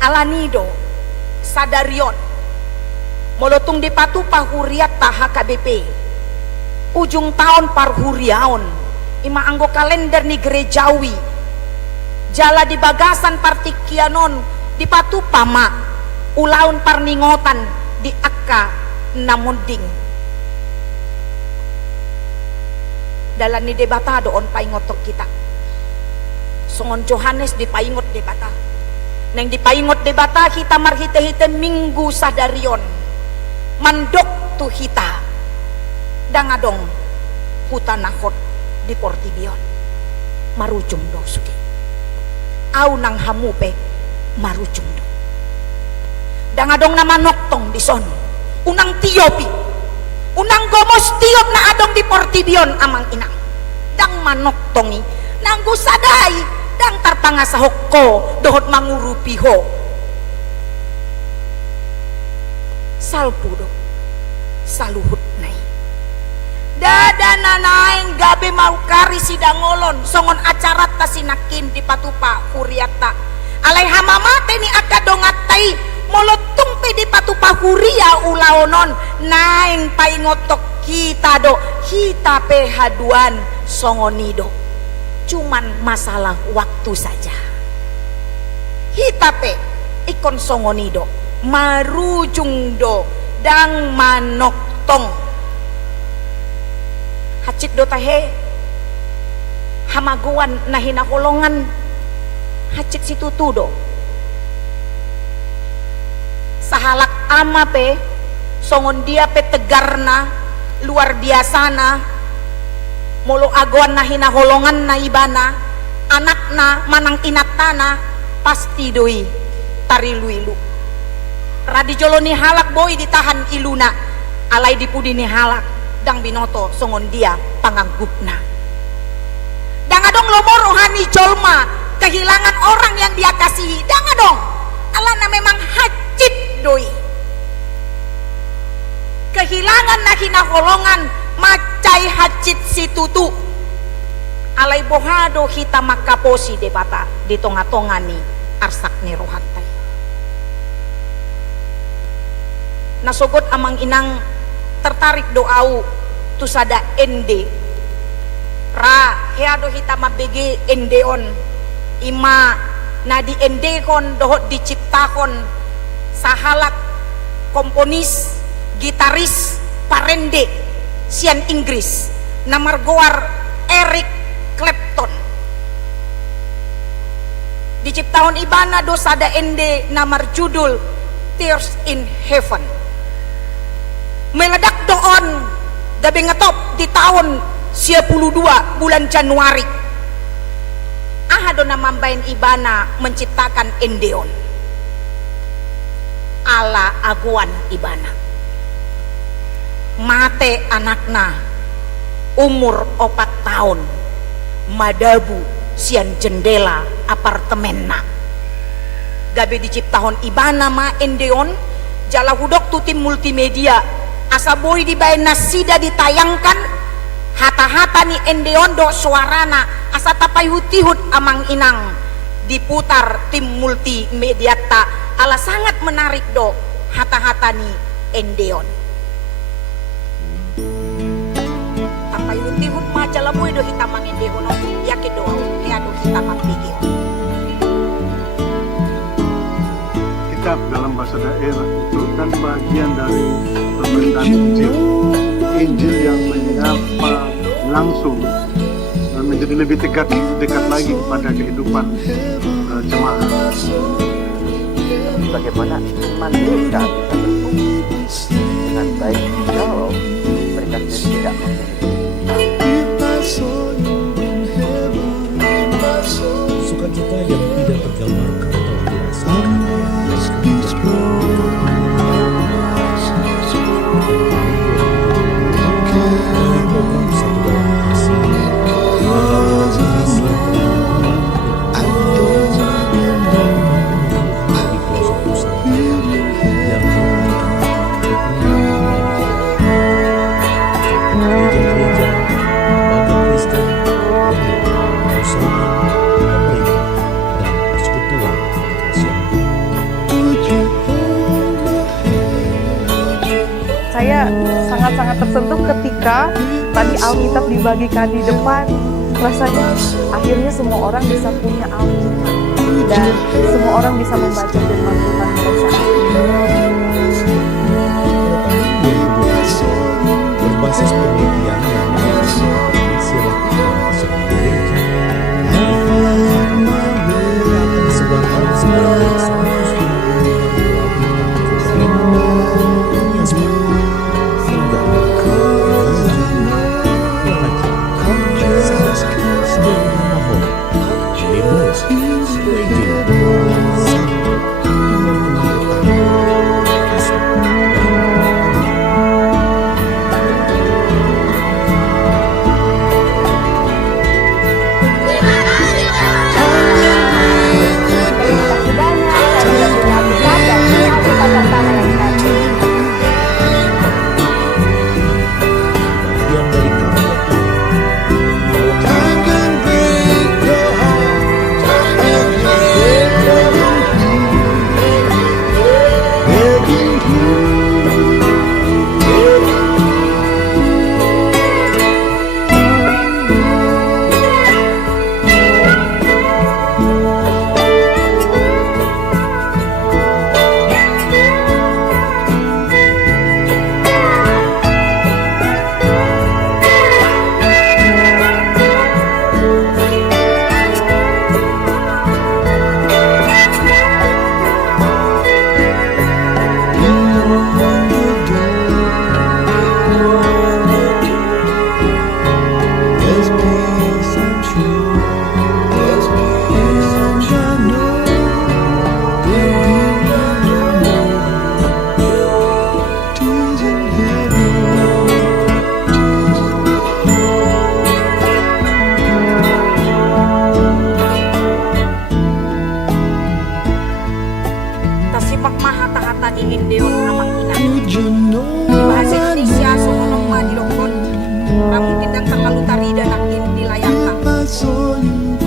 alanido sadarion molotong di patu pahuriat taha KBP ujung tahun parhuriaon ima anggo kalender ni gerejawi jala di bagasan partikianon di patu pama ulaun parningotan di akka namunding dalam ni debata doon paingotok kita songon Johannes di paingot debata nang di paingot debata kita marhite-hite minggu sadarion mandok tu hita dangadong hutanahot di Portibion marujung do sugi au nang hamupe marujung do dangadong nama noktong di son unang tiopi unang gomos tiop na adong di Portibion amang inang dang manoktongi nanggo sadai dang tarpangasahok ko dohot mangurupiho salpudo saluhut nai dada nanaing gabe maukari sidangolon songon acarat ta sinakin di patupa huriata alay hamamate ni akadongatai molotung pe di patupa huria ulaonon naing paingotok kita do kita pe haduan songonido cuman masalah waktu saja hitape ikon songonido marujung do dang manoktong hacik do tahe hamaguan na hinakulongan hacik situtu do sahalak ama pe songon dia pe tegarna luar biasa na molo aguan na hinaholongan na ibana anak na manang inatana pasti doi tarilu-ilu radi jolo ni halak boy ditahan iluna alay dipudi ni halak dang binoto songon dia panganggupna dangadong lomoro hani jolma kehilangan orang yang dia kasihi dangadong alana memang hacit doi kehilangan na hinaholongan macai hacit si tutu alay bohado hita makaposi debata di tonga-tonga ni arsak ni rohantai nasogod amang inang tertarik doau tu sada ende ra heado hita mabege endeon ima na di endekon dohot diciptakon sahalak komponis gitaris parende sian Inggris namargoar Eric Clapton diciptaon ibana do sada ende namar judul Tears in Heaven meledak doon gabi ngetop di tahun 92 bulan Januari aha do namambain ibana menciptakan endeon ala aguan ibana mate anakna umur 4 tahun madabu sian jendela apartemenna gabe diciptahon ibana ma endeon jala hudok tu tim multimedia asa boy di bayi nasida ditayangkan hata-hata ni endeon do suarana asa tapai hutihut amang inang diputar tim multimedia ta ala sangat menarik do hata-hata ni endeon tapai hutihut majalah boy do hitamang endeon yakin do ya do hitamang video kitab dalam bahasa daerah itu kan bagian dari pemberitaan Injil. Injil yang menyapa langsung dan menjadi lebih dekat lagi kepada kehidupan jemaat. Bagaimana iman mereka bisa berfungsi dengan baik kalau mereka sendiri tidak memiliki. Sukacita yang tidak tergambarkan telah dirasakan program Satu Dalam Kasih di pelosok Nusantara yang gereja-gereja lembaga Kristen perusahaan, pemerintah, dan persekutuan internasional. Saya sangat-sangat tersentuh ketika tadi Alkitab dibagikan di depan. Rasanya akhirnya semua orang bisa punya Alkitab dan semua orang bisa membaca firman Tuhan pada saat ini. Berbasis penelitian yang Indonesia lakukan di sebuah gereja akan sebarkan sebanyak 152 sehingga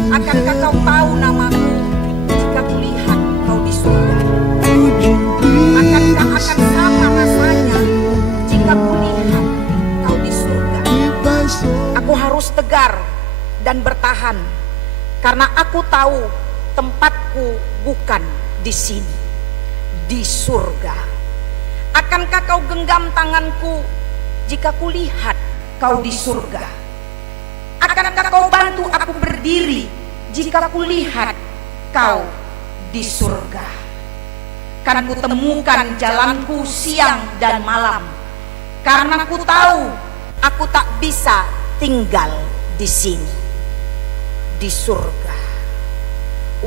Akankah kau tahu namaku jika kulihat kau di surga? Akankah akan sama rasanya jika kulihat kau di surga? Aku harus tegar dan bertahan karena aku tahu tempatku bukan di sini, di surga. Akankah kau genggam tanganku jika kulihat kau di surga? Akankah kau bantu aku berdiri jika kulihat kau di surga? Karena ku temukan jalanku siang dan malam, karena ku tahu aku tak bisa tinggal di sini, di surga.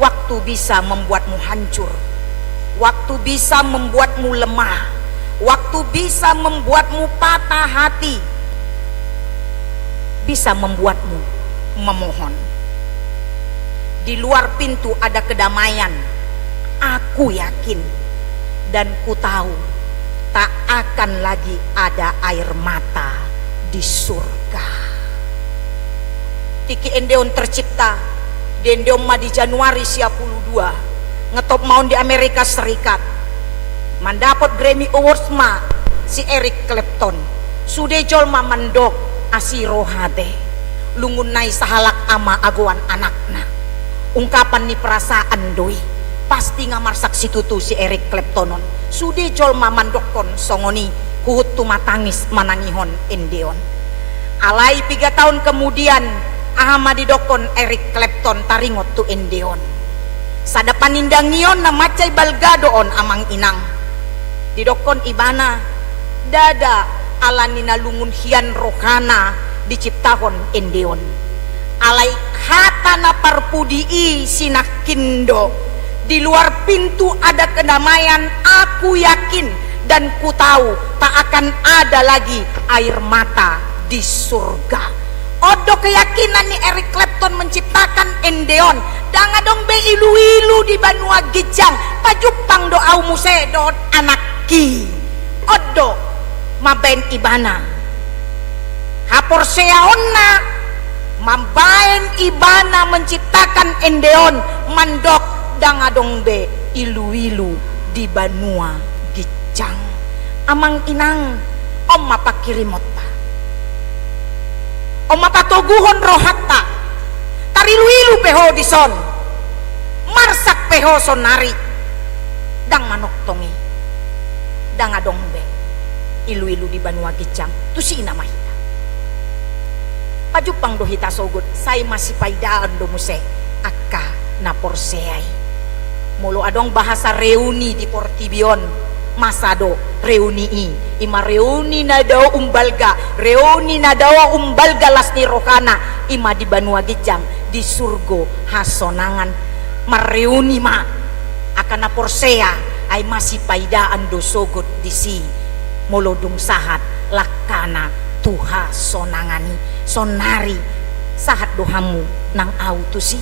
Waktu bisa membuatmu hancur, waktu bisa membuatmu lemah, waktu bisa membuatmu patah hati, bisa membuatmu memohon. Di luar pintu ada kedamaian, aku yakin dan ku tahu tak akan lagi ada air mata di surga. Tiki endeon tercipta di endeon ma di Januari 52 ngetop maun di Amerika Serikat, mendapat Grammy Awards ma si Eric Clapton sude jol ma mandok asiro hate lungun nai sahalak ama aguan anakna ungkapan ni perasaan doi pasti ngamar saksi tutu si Eric Claptonon sude jol ma mandokon songoni kuhut tumatangis manangihon endeon. Alai 3 tahun kemudian ahama didokon Eric Clapton taringot tu endeon. Sada panindangion na macay balgadoon amang inang. Didokon ibana dada ala ninalungun hian rohana diciptahon endeon. Alai hata na parpudii sinakindo. Di luar pintu ada kedamaian, aku yakin dan ku tahu tak akan ada lagi air mata di surga. Odo keyakinan ni Eric Clapton menciptakan endeon danga dong be ilu-ilu di Banua Gijang pajupang doau musedot anak ki odo maben ibana hapor seaonna mabaen ibana menciptakan endeon mandok danga dong be ilu-ilu di Banua Gijang amang inang om mapakirimot Oma patoguhon rohatta tarilu-ilu peho dison marsak peho sonari dang manok tongi dang adongbe ilu-ilu di Banua Gijang tu si ina mahita pajupang dohita sogut say masih paidaan do muse akka na porseay mulu adong bahasa reuni di Portibion masado reuni ima reuni na daw umbalga reuni na daw umbalga las ni rohana ima di Banua Gijang di surgo hasonangan mareuni ma akan na porsea ay masih paidaan do sogot di si molodung sahat lakana tuha sonangani sonari sahat dohamu nang auto si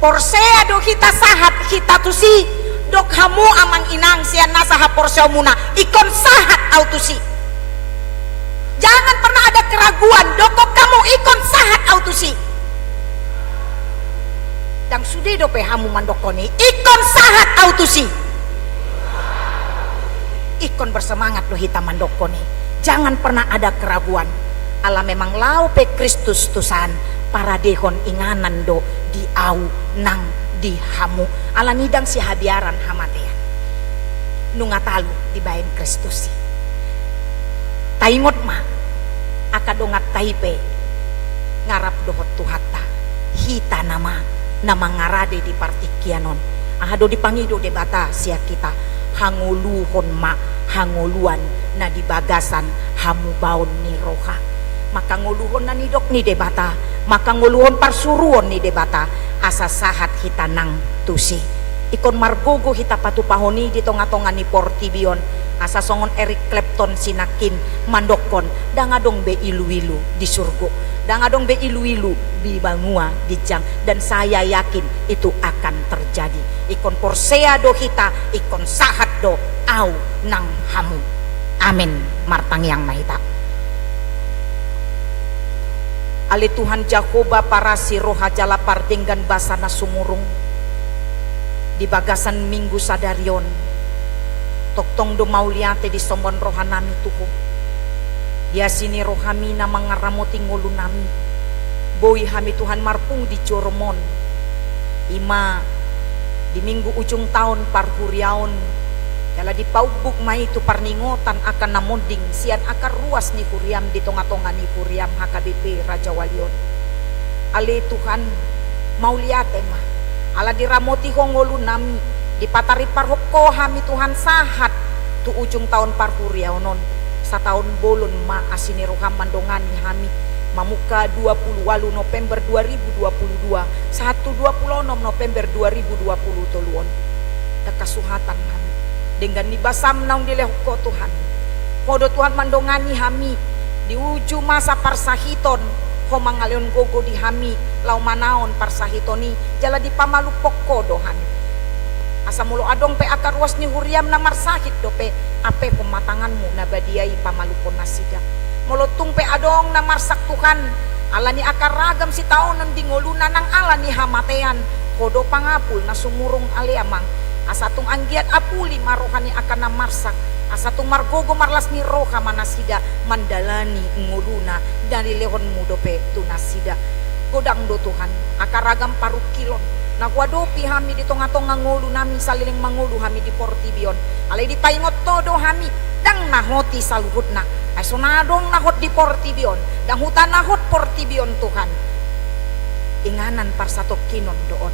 porsea do kita sahat kita tu si dok hamu amang inang sian nasa haporseo muna ikon sahat autusi. Jangan pernah ada keraguan dokok kamu ikon sahat autusi. Dang sude dope hamu mandokoni ikon sahat autusi. Ikon bersemangat lo hita mandokoni. Jangan pernah ada keraguan. Ala memang lau pe Kristus tusan para dehon inganan do di au nang di hamu ala nidang si habiaran hamatean nungatalu di bayan Kristus taingot ma akadongat taipe ngarap dohot tuhata hita nama ngarade di partikianon ahado dipangido debata sia kita hanguluhon ma hanguluan na di bagasan hamu baon ni roha maka nguluhon na nidok ni debata maka nguluhon parsuruon ni debata asa sahat hita nang tusi ikon margogo hita patupahoni di tonga-tonga ni Portibion asa songon Eric Clapton sinakin mandokon dangadong be ilu-ilu di surgo dangadong be ilu-ilu di Banua Gijang dan saya yakin itu akan terjadi ikon porsea do hita ikon sahat do au nang hamu amin martang yang mahita Ali Tuhan Jakoba para si roha jala pardenggan basana sumurung di bagasan minggu sadarion toktong do mauliate di sombon rohanami tuho dia sini rohami na mangaramoti ngulu nami boi hami Tuhan marpung di Joromon ima di minggu ujung tahun parhuriaon jala di paubuk mai itu parningotan akan namonding sian akar ruas ni Kuriam di tonga-tonga ni Kuriam HKBP Raja Walion ale Tuhan mau liate mah ala diramoti hongolu nami di patari parhoko hami Tuhan sahat tu ujung tahun parhuriaonon satahun bolon ma asini roham mandongani hami mamuka 28 November 2022 126 November 2020 toluon takasuhatan hami dengan nibasam naung dilehko Tuhan podo Tuhan mandongani hami di ujung masa parsahiton ho mangaleon gogo di hami lau manaon parsahitoni jala di pamalu pokko do hami asa mulo adong pe akar ruas ni huriam na marsahit do pe ape pematanganmu na badiai pamalupon nasida. Molotung pe adong na marsak Tuhan, alani akar ragam si taon ng dingoluna ng alani hamatean, kodo pangapul na sumurong aliamang, asatung anggiat apuli marohani akan na marsak, asatung margogo marlas ni roha manasida, mandalani ngoluna dari lehon mudope tunasida. Godang do Tuhan, akar ragam parukilon, nagwadopi hami di tonga-tonga ngolu nami saliling mangulu hami di Portibion, alay di paingot todo hami, dang nahoti saluhut na, ay sunadong nahot di Portibion, dang hutan nahot Portibion Tuhan. Inganan parsatok kinon doon,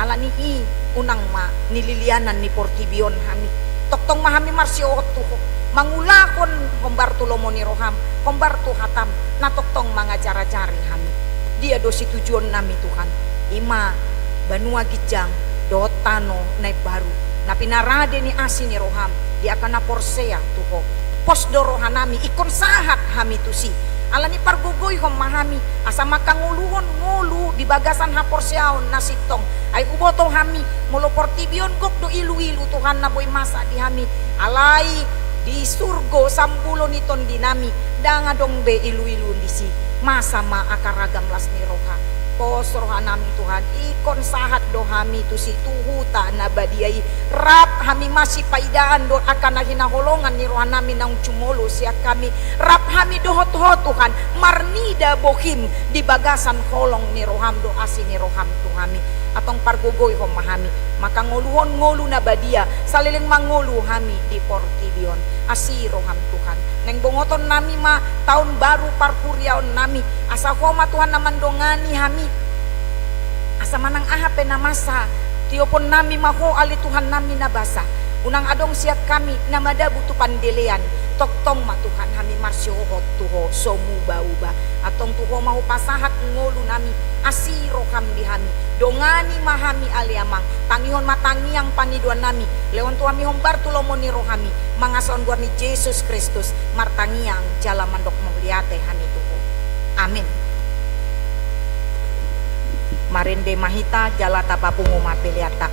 ala ni unang nililianan ni Portibion hami, toktong mahami marsiot tuho, mangulakon kombartulomo ni roham, kombartu hatam, na toktong mga jara-jari hami. Dia dosi tujuan nami Tuhan, ima banua gijang do tano na baru na pinarade ni asin ni roham di akan na porsea tuho pos do rohanami ikon sahat hami tusi ala ni pargugoy hom mahami asa makanguluhon ngulu di bagasan ha porseaon na sitong ay uboto hami mulo Portibion gok do ilu-ilu Tuhan na boy masa di hami alay di surgo sampulo niton dinami danga dong be ilu-ilu disi masa ma akaragam las ni roha pos roha nami Tuhan ikon sahat do hami tu si tuhuta na badiai rap hami masih paidaan do akan na hinaholongan ni roha nami nang cumolo siya kami rap hami dohot ho Tuhan marnida bohim di bagasan kolong ni roham do asin ni roham tu hami atong pargogoy hom mahami maka ngoluhon ngolu na badia saliling mangolu hami di Portibion asi roham Tuhan neng bongoton nami ma tahun baru parpuriaon nami asa homa Tuhan naman dongani hami asa manang ahape na masa tiopon nami maho ali Tuhan nami na basa unang adong siat kami na madabu tu pandelean toktong ma Tuhan hami marsiohot tuho somu bauba atong tuho mau pasahat ngolu nami asiro kami hami dongani mahami aliamang tangihon matangiang paniduan nami lewon tuami hombar tulomo ni rohami mangason gua ni Yesus Kristus martangiang jala mandok mugliate hani tuho amin. Marende mahita jala tapapungu mapeliata.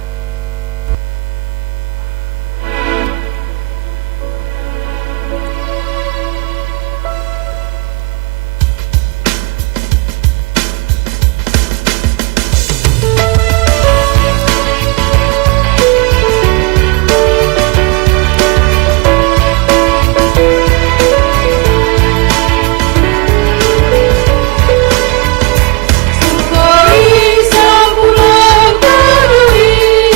Sukoi sa pulau terui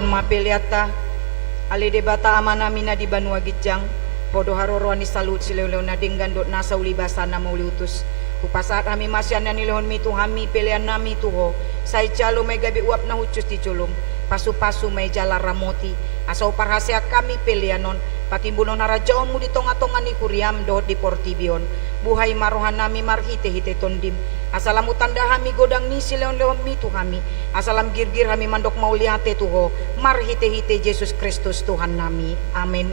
kon mapeliata ali debata amana mina di Banua Gijang podo haroroani salut silewlew na denggan dot nasa uli basana mauli utus kupasaat kami masyan na nilihon mitu hami pelian nami tuho say jalo may gabi uap na hucus di julum pasu-pasu may jala ramoti asaw parhasya kami pelianon patimbunon na radyaon mo di tonga-tonga ni Kuriam dohot di Portibion buhay marohan nami marhite-hite tondim asalam utanda hami godang ni sileon-leon mitu hami asalam girgir hami mandok mauliate tuho marhite-hite Yesus Kristus Tuhan nami amin.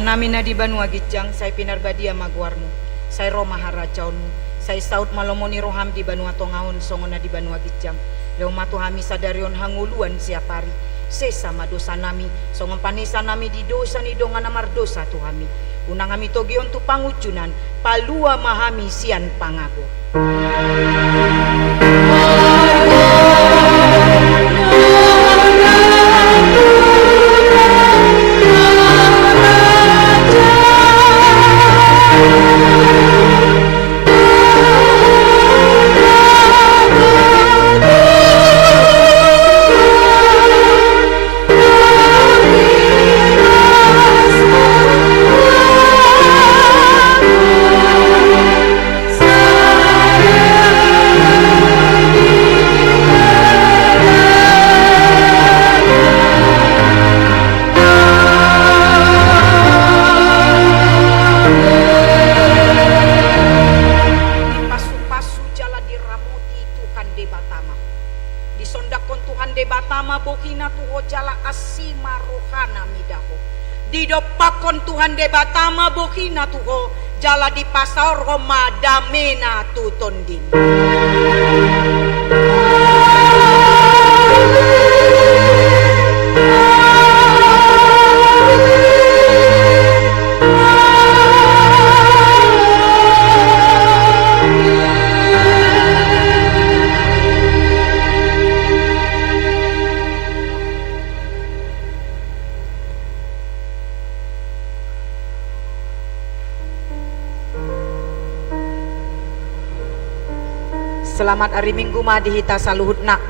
Namin na di Banua Gijang, say pinarbadia magwarmo, say Roma harajaonmu, say saut malomoni roham di Banua Tongahon, songon na di Banua Gijang, leo matu hami sadarion hanguluan siapari, sesama dosa nami, songon panisa nami di dosa ni dongan amar dosa tu hami, unang hami togion tu pangucunan, palua mahami sian pangago. Didopakon Tuhan debatama bokina tuho jala di pasar Roma damena tutondin. Selamat hari Minggu ma dihita saluhutna.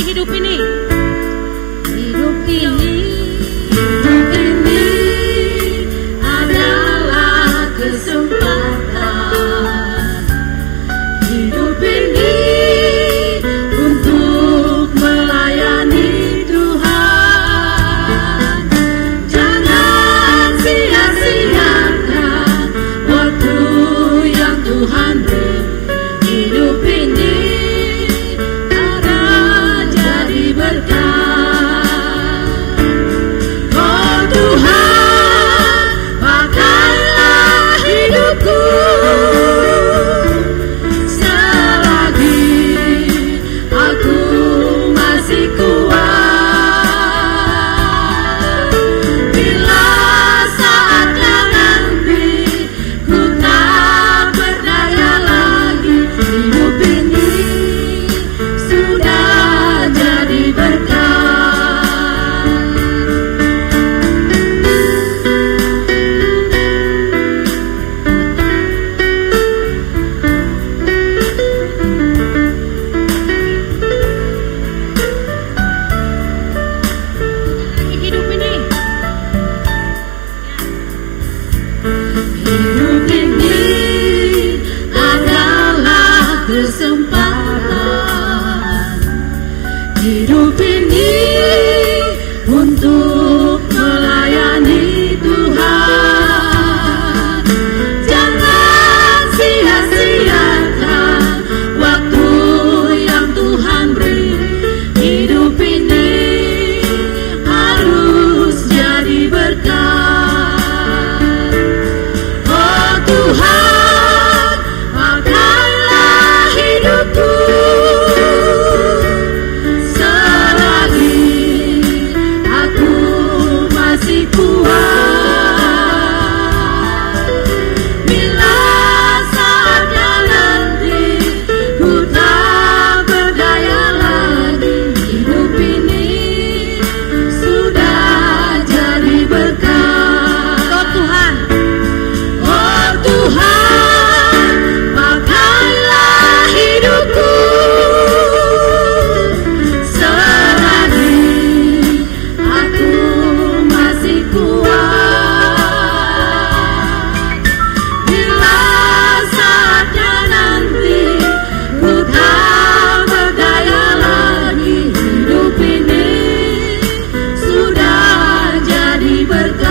lagi hidup ini. Hidup ini adalah kesempatan. Hidup ini untuk melayani Tuhan. Jangan sia-siakan waktu yang Tuhan beri. Hidup ini akan jadi berkah. Oh Tuhan, pakailah hidupku selagi aku masih kuat. Bila saatnya nanti ku tak berdaya lagi, hidup ini sudah jadi berkah. Hidup ini. Hidup ini adalah kesempatan. Hidup ini untuk melayani Tuhan. Jangan sia-siakan waktu yang Tuhan beri. Hidup ini harus jadi berkah. Oh Tuhan, pakailah hidupku selagi aku masih kuat. Bila saatnya nanti ku tak berdaya lagi, hidup ini sudah jadi berkah. Oh Tuhan, oh Tuhan, pakailah hidupku selagi aku masih kuat. Bila saatnya nanti ku tak berdaya lagi, hidup ini sudah jadi berkah.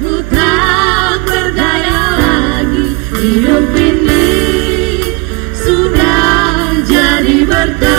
Ku tak berdaya lagi, hidup ini sudah jadi berkah.